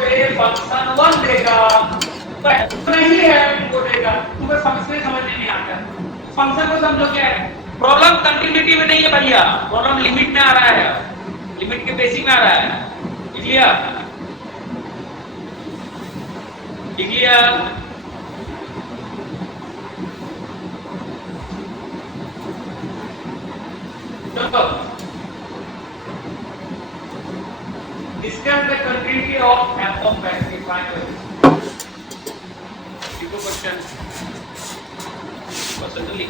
पे फंक्शन 1 देगा नहीं है वो देगा तुम्हें फंक्शन समझ नहीं आता फंक्शन को समझो क्या है प्रॉब्लम कंटिन्यूटी में नहीं है भैया प्रॉब्लम लिमिट में आ रहा है लिमिट के बेसिक में आ रहा है क्लियर क्लियर चलो discuss the continuity of f of x defined by this question to लिख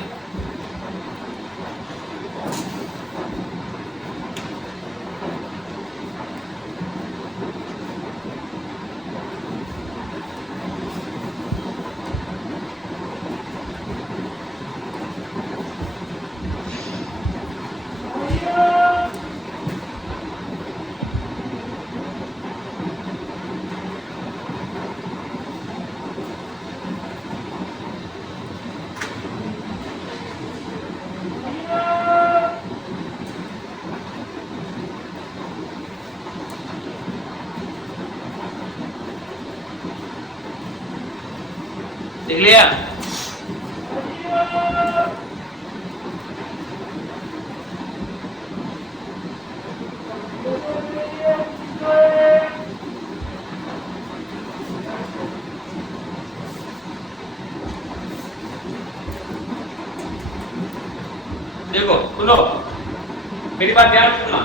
देख लिया देखो सुनो मेरी बात ध्यान सुनना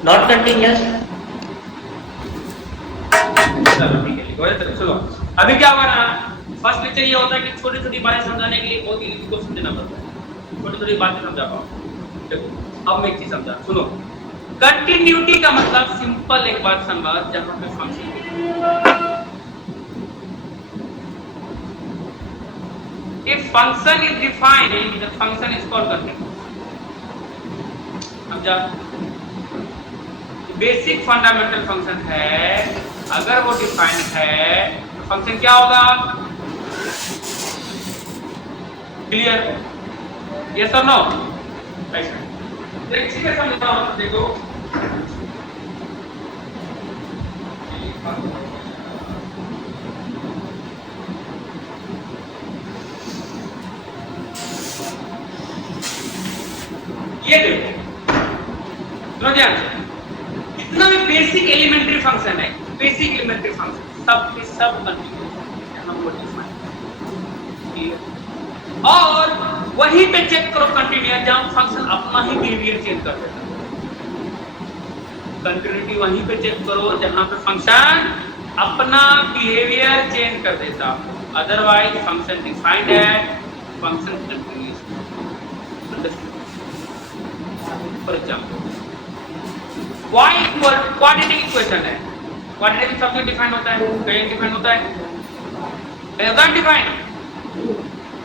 Not continuous. चलो ठीक है लिखो चलो अभी क्या होगा ना फर्स्ट लेक्चर ये होता है कि छोटी छोटी बातें समझाने के लिए बहुत ही क्वेश्चन देना पड़ता है छोटी छोटी बातें समझा पाओ देखो अब मैं एक चीज समझा सुनो कंटिन्यूटी का मतलब सिंपल एक बात समझा जहां पे function if function is defined the function is called continuous समझा बेसिक फंडामेंटल फंक्शन है अगर वो डिफाइंड है तो फंक्शन क्या होगा क्लियर यस और नो इसी में समझता हूं देखो ये देखो सुनो ध्यान से जितना भी बेसिक एलिमेंट्री फंक्शन है बेसिक एलिमेंट्री फंक्शन सब के सब कंटिन्यूस हम वो डिफाइन और वहीं पे चेक करो कंटिन्यूस जहां फंक्शन अपना ही बिहेवियर चेंज कर देता है कंटिन्यूटी वहीं पे चेक करो जहां पे फंक्शन अपना बिहेवियर चेंज कर देता अदरवाइज फंक्शन डिफाइंड है function continuous for example y equal quadratic equation है क्वाड्रेटिक सब डिफाइन होता है कहीं डिफाइन होता है होता है डिफाइन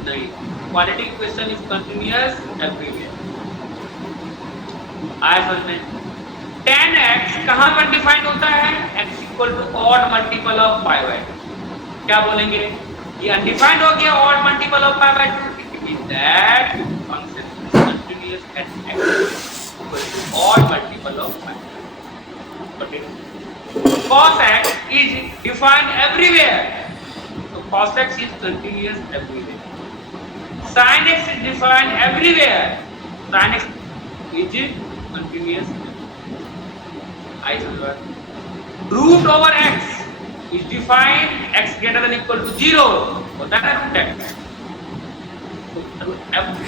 नहीं quadratic equation is continuous everywhere आया समझ में tan x कहां पर डिफाइन होता है x equal to odd multiple of pi by 2 क्या बोलेंगे ये अनडिफाइंड हो गया odd multiple of pi by 2 it means that function is continuous at x equal to odd multiple of pi cos x is defined everywhere so cos x is continuous everywhere sin x is defined everywhere sin x is continuous I root over x is defined x greater than equal to 0 होता है root x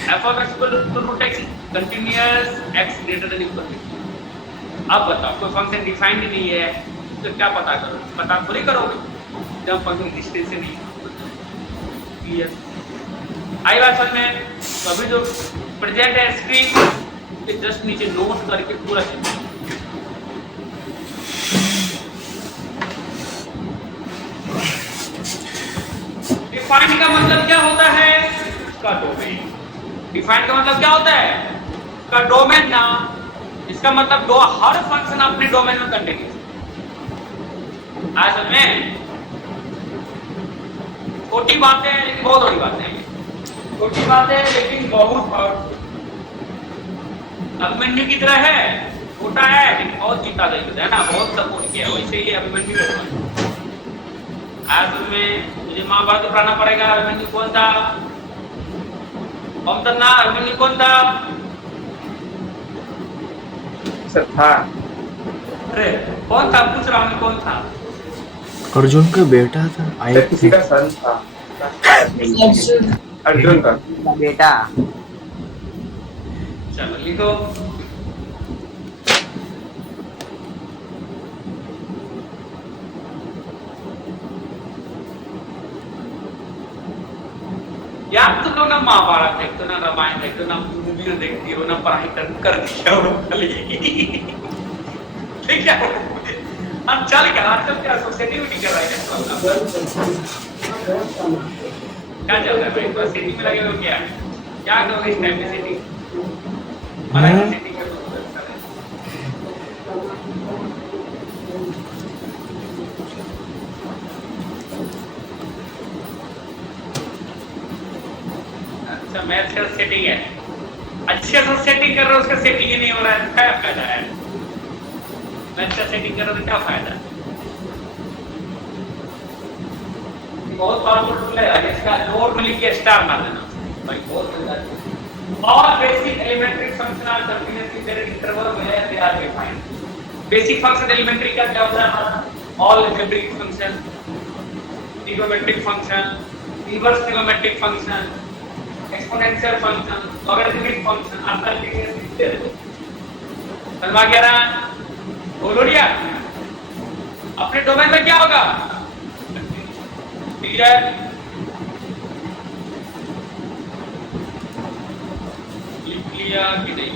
f of x equal to root x is continuous x greater than equal to 0 अब बताओ कोई function defined ही नहीं है तो क्या पता करो पता थोड़ी करोगे जब फंक्शन डिस्टेंस से नहीं क्लियर आई बात समझ में तो अभी जो प्रेजेंट है स्क्रीन के जस्ट नीचे नोट करके पूरा चीज डिफाइंड का मतलब क्या होता है इसका डोमेन डिफाइंड का मतलब क्या होता है इसका डोमेन ना इसका इसका मतलब दो हर फंक्शन अपने डोमेन में कंटिन्यूस आज में छोटी बातें हैं लेकिन बहुत बड़ी बातें हैं, छोटी बातें हैं लेकिन बहुत पावरफुल। अभिमन्यु की तरह है, छोटा है लेकिन बहुत चिंता होता है ना, बहुत सपोर्ट किया, वैसे ही अभिमन्यु आज में मुझे महाभारत पढ़ाना पड़ेगा। अभिमन्यु कौन था? ना अभिमन्यु कौन था? था। अरे कौन था? पूछ रहा हूँ कौन था? अर्जुन का बेटा था, आई किसी का सन था। अर्जुन का बेटा। चलो लिखो। यार तुम लोग ना महाभारत देखते हो ना, रामायण देखते हो ना, मूवी देखती हो ना, पढ़ाई कर दिया हो खाली ठीक है। हम चल क्या आजकल क्या सोसाइटी में कर रहा है, क्या चल रहा है भाई? तो सिटी में लगे हो क्या? क्या करोगे इस टाइम में सिटी? सिटी का अच्छा मैथ का सेटिंग है, अच्छे से सेटिंग कर रहे हो, उसका सेटिंग ही नहीं हो रहा है, क्या फायदा है? मैथ का सेटिंग कर रहे हो तो क्या फायदा है? बहुत पावरफुल टूल है, इसका नोट में लिख के स्टार मार देना भाई, बहुत जल्दी। और basic elementary function are continuous in their interval where they are defined. Basic function elementary का क्या होता है हमारा? All algebraic function, trigonometric function, inverse trigonometric function, exponential function, logarithmic function, arithmetic. समझ गया ना? बोलो दिया अपने डोमेन में क्या होगा? ठीक है, लिख लिया कि नहीं?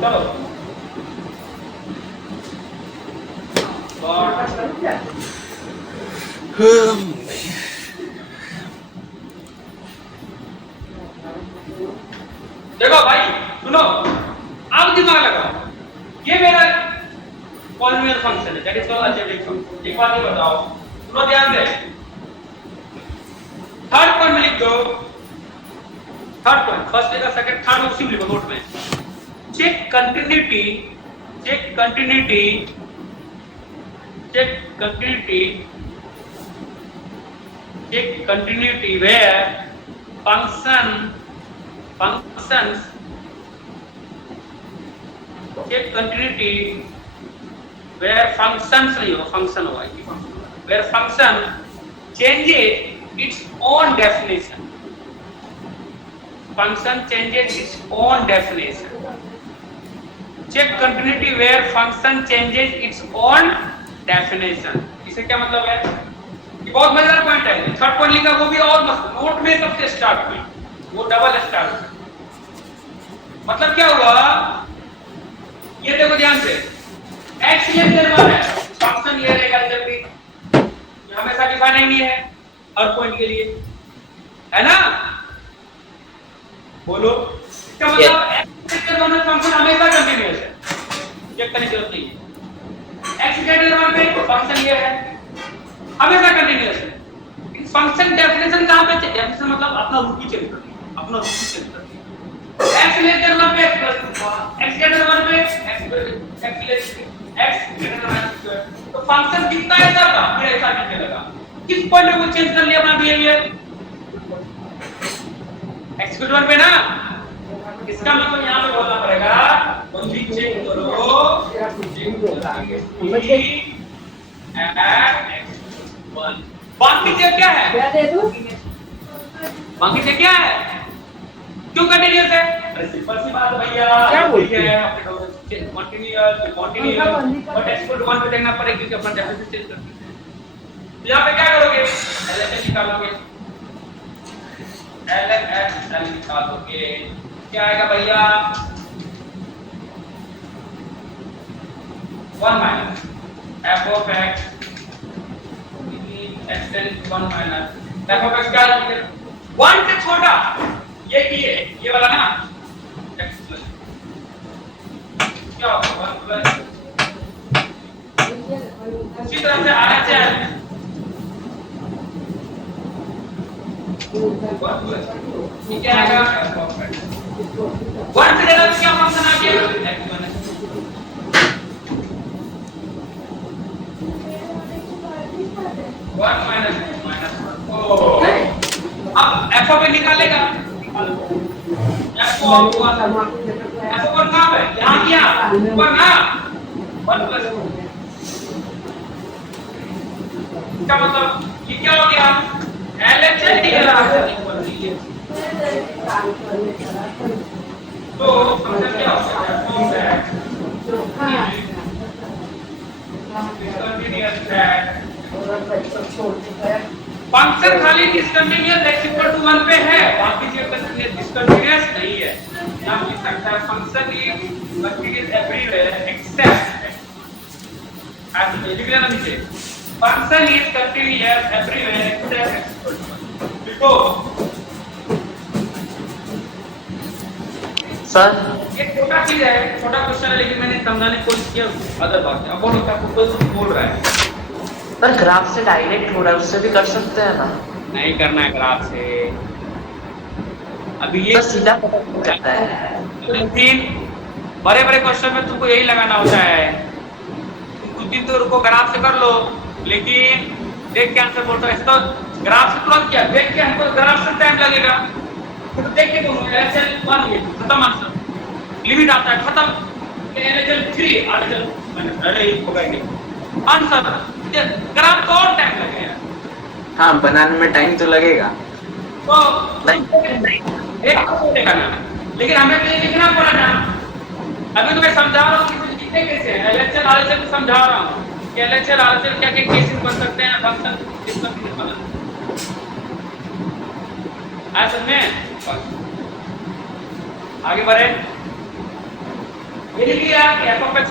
चलो देखो भाई सुनो, अब दिमाग लगाओ, ये मेरा पॉलिनोमियल फंक्शन है, that is called algebraic function. एक बात ये बताओ, सुनो ध्यान से, थर्ड पॉइंट में लिख दो, थर्ड पॉइंट, फर्स्ट लेकर सेकंड थर्ड उसी में लिखो नोट में। Check continuity, check continuity, check continuity, check continuity where functions, check continuity where functions नहीं होगा, function होगा, where function changes its own definition, function changes its own definition, check continuity where function changes its own definition. इसे क्या मतलब है? ये बहुत मजेदार पॉइंट है, थर्ड पॉइंट लिखा वो भी और मस्त, नोट में सबसे स्टार्ट में वो डबल स्टार। मतलब क्या हुआ? ये देखो ध्यान से, x लेस देन 1 है, फंक्शन ये रहेगा अलजेब्रिक, ये हमेशा डिफाइन नहीं है हर पॉइंट के लिए, है ना? बोलो क्या मतलब? x लेस देन 1 है, फंक्शन हमेशा कंटीन्यूअस है, चेक करने की जरूरत नहीं है। x ग्रेटर देन 1 पे फंक्शन ये है, हमेशा कंटीन्यूअस है। इस फंक्शन डेफिनेशन कहां पे? डेफिनेशन मतलब अपना रूट की चेंज करती है, अपना रूट की चेंज करती है। x लेस देन 1 पे x ग्रेटर देन 1 पे x less x greater than 1 तो फंक्शन कितना है सर का? फिर ऐसा लिखने लगा, किस पॉइंट पे वो चेंज कर लिया अपना बिहेवियर? x ग्रेटर 1 पे ना, इसका मतलब यहाँ पे बोलना पड़ेगा ओनली चेक करो, बाकी चेक क्या है? क्या दे दूं? बाकी चेक क्या है? क्यों कंटीन्यूअस है? अरे सिंपल सी बात है भैया, क्या बोलते हैं अपने कंटीन्यूअस बट एक्सपोर्ट 1 पे देखना पड़ेगा क्योंकि अपना डेफिनेशन चेंज करते हैं। तो यहाँ पे क्या करोगे? एलएचएल निकालोगे, एलएचएल निकालोगे, क्या आएगा भैया? 1 minus f of x x tends 1 minus f of x क्या है? 1 से छोटा ये वाला ना x प्लस क्या होगा 1 प्लस इसी तरह से RHL 1 प्लस ये क्या आएगा 1 से ज्यादा क्या फंक्शन आ गया x माइनस वन माइनस अब f ऑफ a निकालेगा f ऑफ कहां पे यहां क्या ऊपर ना 1 प्लस क्या मतलब ये क्या हो गया LHL तो फंक्शन क्या होगा फंक्शन खाली डिस्कंटिन्यूअस x इक्वल टू 1 पे है, बाकी चीजें डिस्कंटिन्यूअस नहीं है। यहाँ लिख सकता है function is continuous everywhere except आज लिख लेना नीचे function is continuous everywhere except x equal to 1 लिखो सर ये छोटा चीज है, छोटा क्वेश्चन है, लेकिन मैंने समझाने की कोशिश किया अदर बात है। अब बोलो क्या कुछ बोल रहा है पर ग्राफ से डायरेक्ट हो रहा है, उससे भी कर सकते हैं ना? नहीं करना है ग्राफ से, अभी ये सीधा पता चल जाता है। लेकिन बड़े बड़े क्वेश्चन में तुमको यही लगाना होता है, तुम दिन तो रुको ग्राफ से कर लो, लेकिन देख के आंसर बोलता है तो ग्राफ से तुरंत क्या देख के हमको ग्राफ से टाइम लगेगा, तो देख के तुम LHL 1 ये खत्म आंसर लिमिट आता है खत्म LHL 3 RHL अरे होगा ही आंसर ग्राफ को और टाइम लगेगा। हाँ बनाने में टाइम तो लगेगा तो नहीं एक देखा ना, लेकिन हमें तो ये लिखना पड़ा ना। अभी तो मैं समझा रहा हूँ कि कुछ लिखने कैसे हैं, LHL RHL को समझा रहा हूँ कि LHL RHL क्या क्या केसेस बन सकते हैं, फंक्शन किसका किस बना आया समझे। आगे बढ़े, ये लिख लिया कि f of x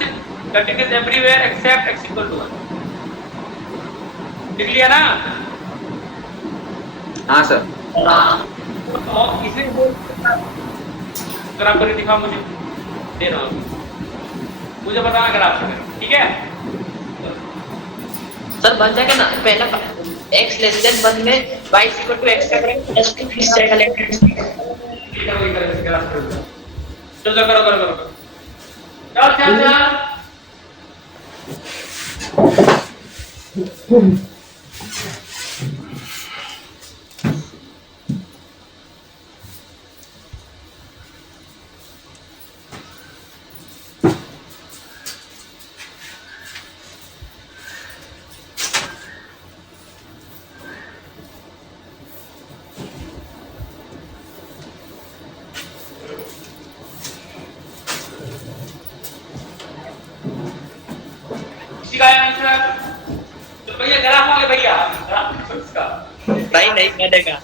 continuous everywhere except x equal to 1 लिख लिया ना। हाँ सर और इसे बोल ग्राफ करके दिखाओ, मुझे दे रहा हूँ, मुझे बताना ग्राफ से, ठीक है सर बन जाएगा ना। पहला x लेस देन 1 में y इक्वल टू x का करेंगे प्लस 2 फिर से कलेक्टेड चलो करो करो करो चल चल चल तो भैया ग्राफ वाले भैया ग्राफ इसका नहीं बनेगा।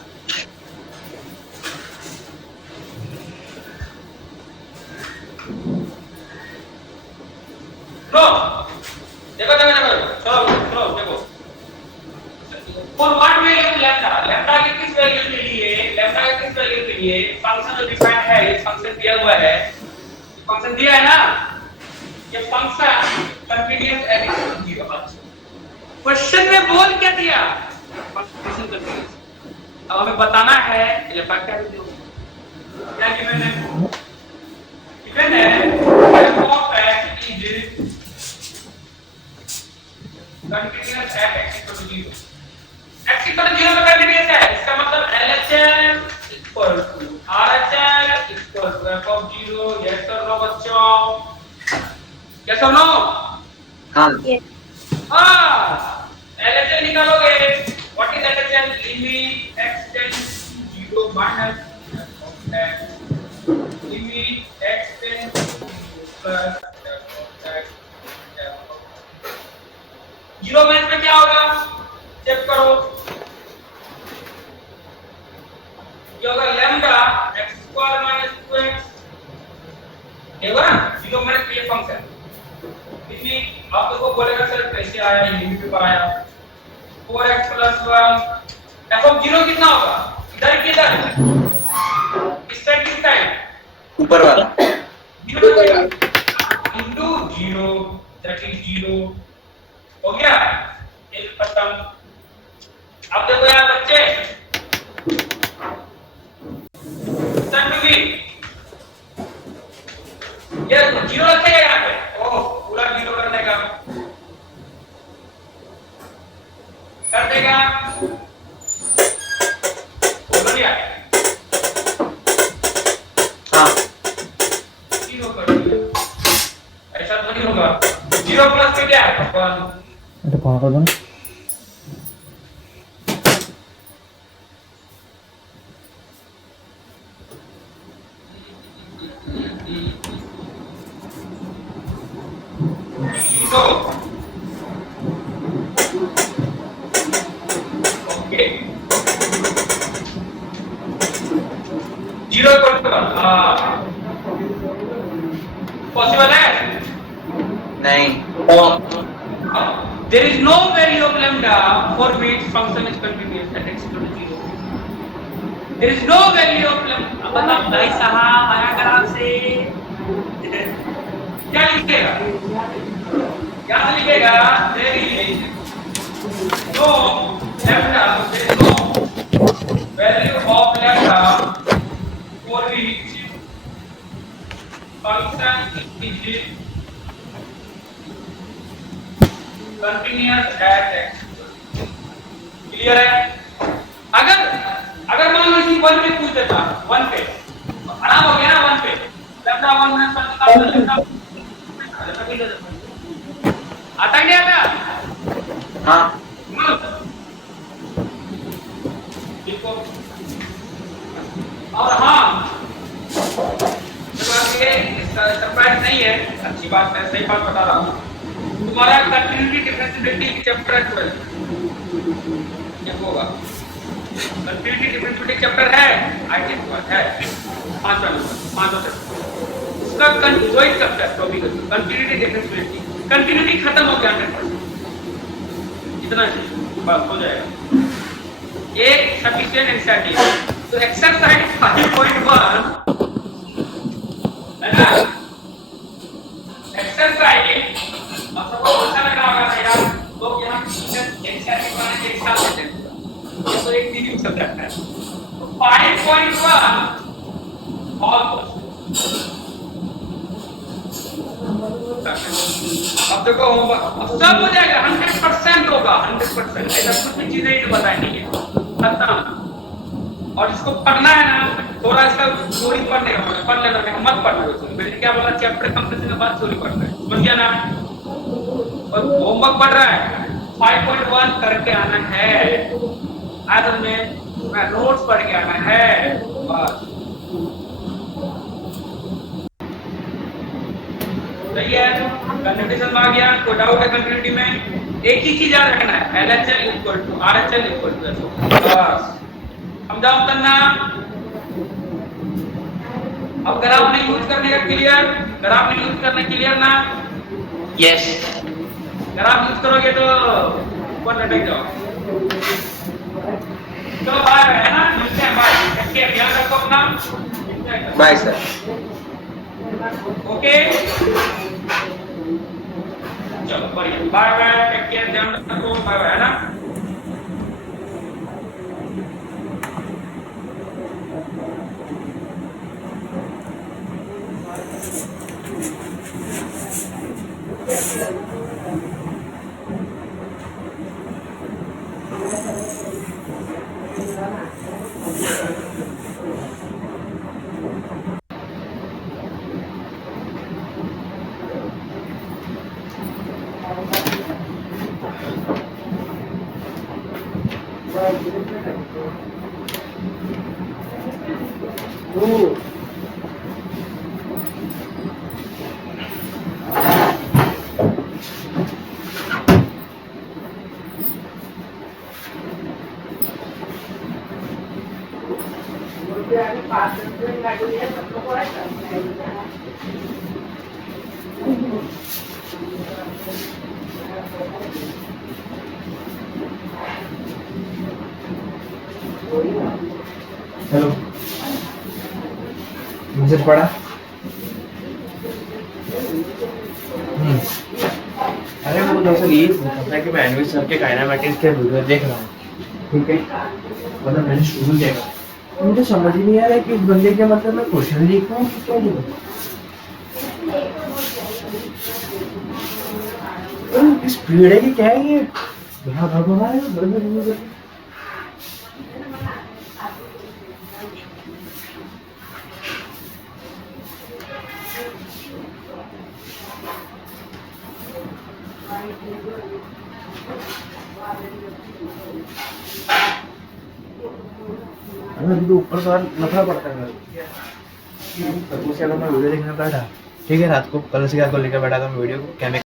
नो देखो देखो देखो चलो चलो देखो for what value lambda, lambda की किस वैल्यू के लिए, लैम्डा की किस वैल्यू के लिए फंक्शन जो डिफाइन है, ये फंक्शन दिया हुआ है, फंक्शन दिया है ना, ये function continuous at equal to 0। Question में बोल क्या दिया फंक्शन कंटीन्यूअस, अब हमें बताना है ये फैक्टर क्या कि मैंने गिवन है f of x is continuous at x equal to 0। x equal to 0 पे कंटीन्यूअस है, इसका मतलब LHL equal to RHL equal to f of 0। Yes और नो बच्चों, यस और नो? हाँ हाँ LHL निकालोगे, what is LHL, limit x tends to 0 minus f limit x tends to 0 plus f 0 minus में क्या होगा चेक करो, ये होगा lambda x square minus 2x, ये होगा ना 0 माइनस पे ये फंक्शन लिमिट आप उसको बोलेगा सर कैसे आया, लिमिट पे आया 4x + 1 f of 0 कितना होगा इधर किधर इस साइड किस साइड ऊपर वाला 0 लगेगा इंटू 0 दैट इज 0 हो गया ये खत्म। अब देखो यार बच्चे सब भी ये 0 रखेगा यहाँ पे ओ पूरा 0 करने का कर देगा बढ़िया हाँ 0 कर दिया ऐसा तो नहीं होगा 0 प्लस पे क्या है 1 तो कौन कर दूँ ओके 0 पॉसिबल है नहीं there is no value of lambda for which function is continuous at x equal to 0 there is no value of lambda अब बताओ भाई साहब आया ग्राफ से क्या लिखेगा क्या लिखेगा there is no lambda there is no value of lambda for which function is continuous at x clear है अगर मान लो इसी 1 पे पूछ देता 1 पे आराम हो गया ना 1 पे लैम्डा 1 में लैम्डा आता नहीं आता हाँ देखो और हाँ ये सरप्राइज नहीं है अच्छी बात है सही बात बता रहा हूँ तुम्हारा कंटिन्यूटी डिफरेंशिएबिलिटी की चैप्टर 12 ये होगा कंटिन्यूटी डिफरेंशिएबिलिटी चैप्टर है आईटी है 5वां नंबर 5वां चैप्टर उसका कंट्रोल चैप्टर टॉपिक है कंटिन्यूटी डिफरेंशिएबिलिटी कंटिन्यूटी खत्म हो गया 100% इतना बस हो जाएगा एक सफिशिएंट एनसीईआरटी तो एक्सरसाइज 5.1 है ना एक्सरसाइज अब सबको अच्छा लग रहा होगा यार लोग यहाँ एक साल के बाद एक साल लेते हैं तो एक दिन चल रहा है तो 5.1 ऑलमोस्ट अब देखो अब सब हो जाएगा 100% होगा 100% ऐसा कुछ भी चीजें नहीं बताएंगे खत्म और इसको पढ़ना है ना थोड़ा इसका थ्योरी पढ़ने का पढ़ लेना है मत पढ़ना मैंने क्या बोला चैप्टर कंप्लीट के बाद थ्योरी पढ़ना है समझ गया ना और होमवर्क पढ़ रहा है 5.1 करके आना है आदत में नोट्स पढ़ के आना है बस सही है कंटिन्यूटी आ गया कोई डाउट है कंटिन्यूटी में एक ही चीज याद रखना है LHL equal to RHL equal to बस समझाओ करना अब ग्राफ नहीं यूज करने का क्लियर ग्राफ नहीं यूज करने क्लियर ना Yes. ग्राफ यूज करोगे तो ऊपर लटक जाओ तो बाय है ना मिलते हैं बाय इसके ध्यान रखो अपना बाय सर ओके चलो बढ़िया बाय बाय टेक केयर ध्यान रखो बाय बाय है ना हेलो, मैसेज पढ़ा? अरे वो दरअसल ये पूछा था कि मैं एनवी सर के काइनेमैटिक्स के वीडियो देख रहा हूँ, ठीक है, मतलब मैंने शुरू देखा, मुझे समझ ही नहीं आ रहा है कि उस बंदे के मतलब मैं क्वेश्चन लिख रहा हूँ कि क्या लिख रहा हूँ। स्पीड है कि क्या है ये? अभी तो ऊपर से नफा पड़ता है मैं वीडियो देखना बैठा, ठीक है, रात को कल से क्या को लेकर बैठा था मैं वीडियो को, क्या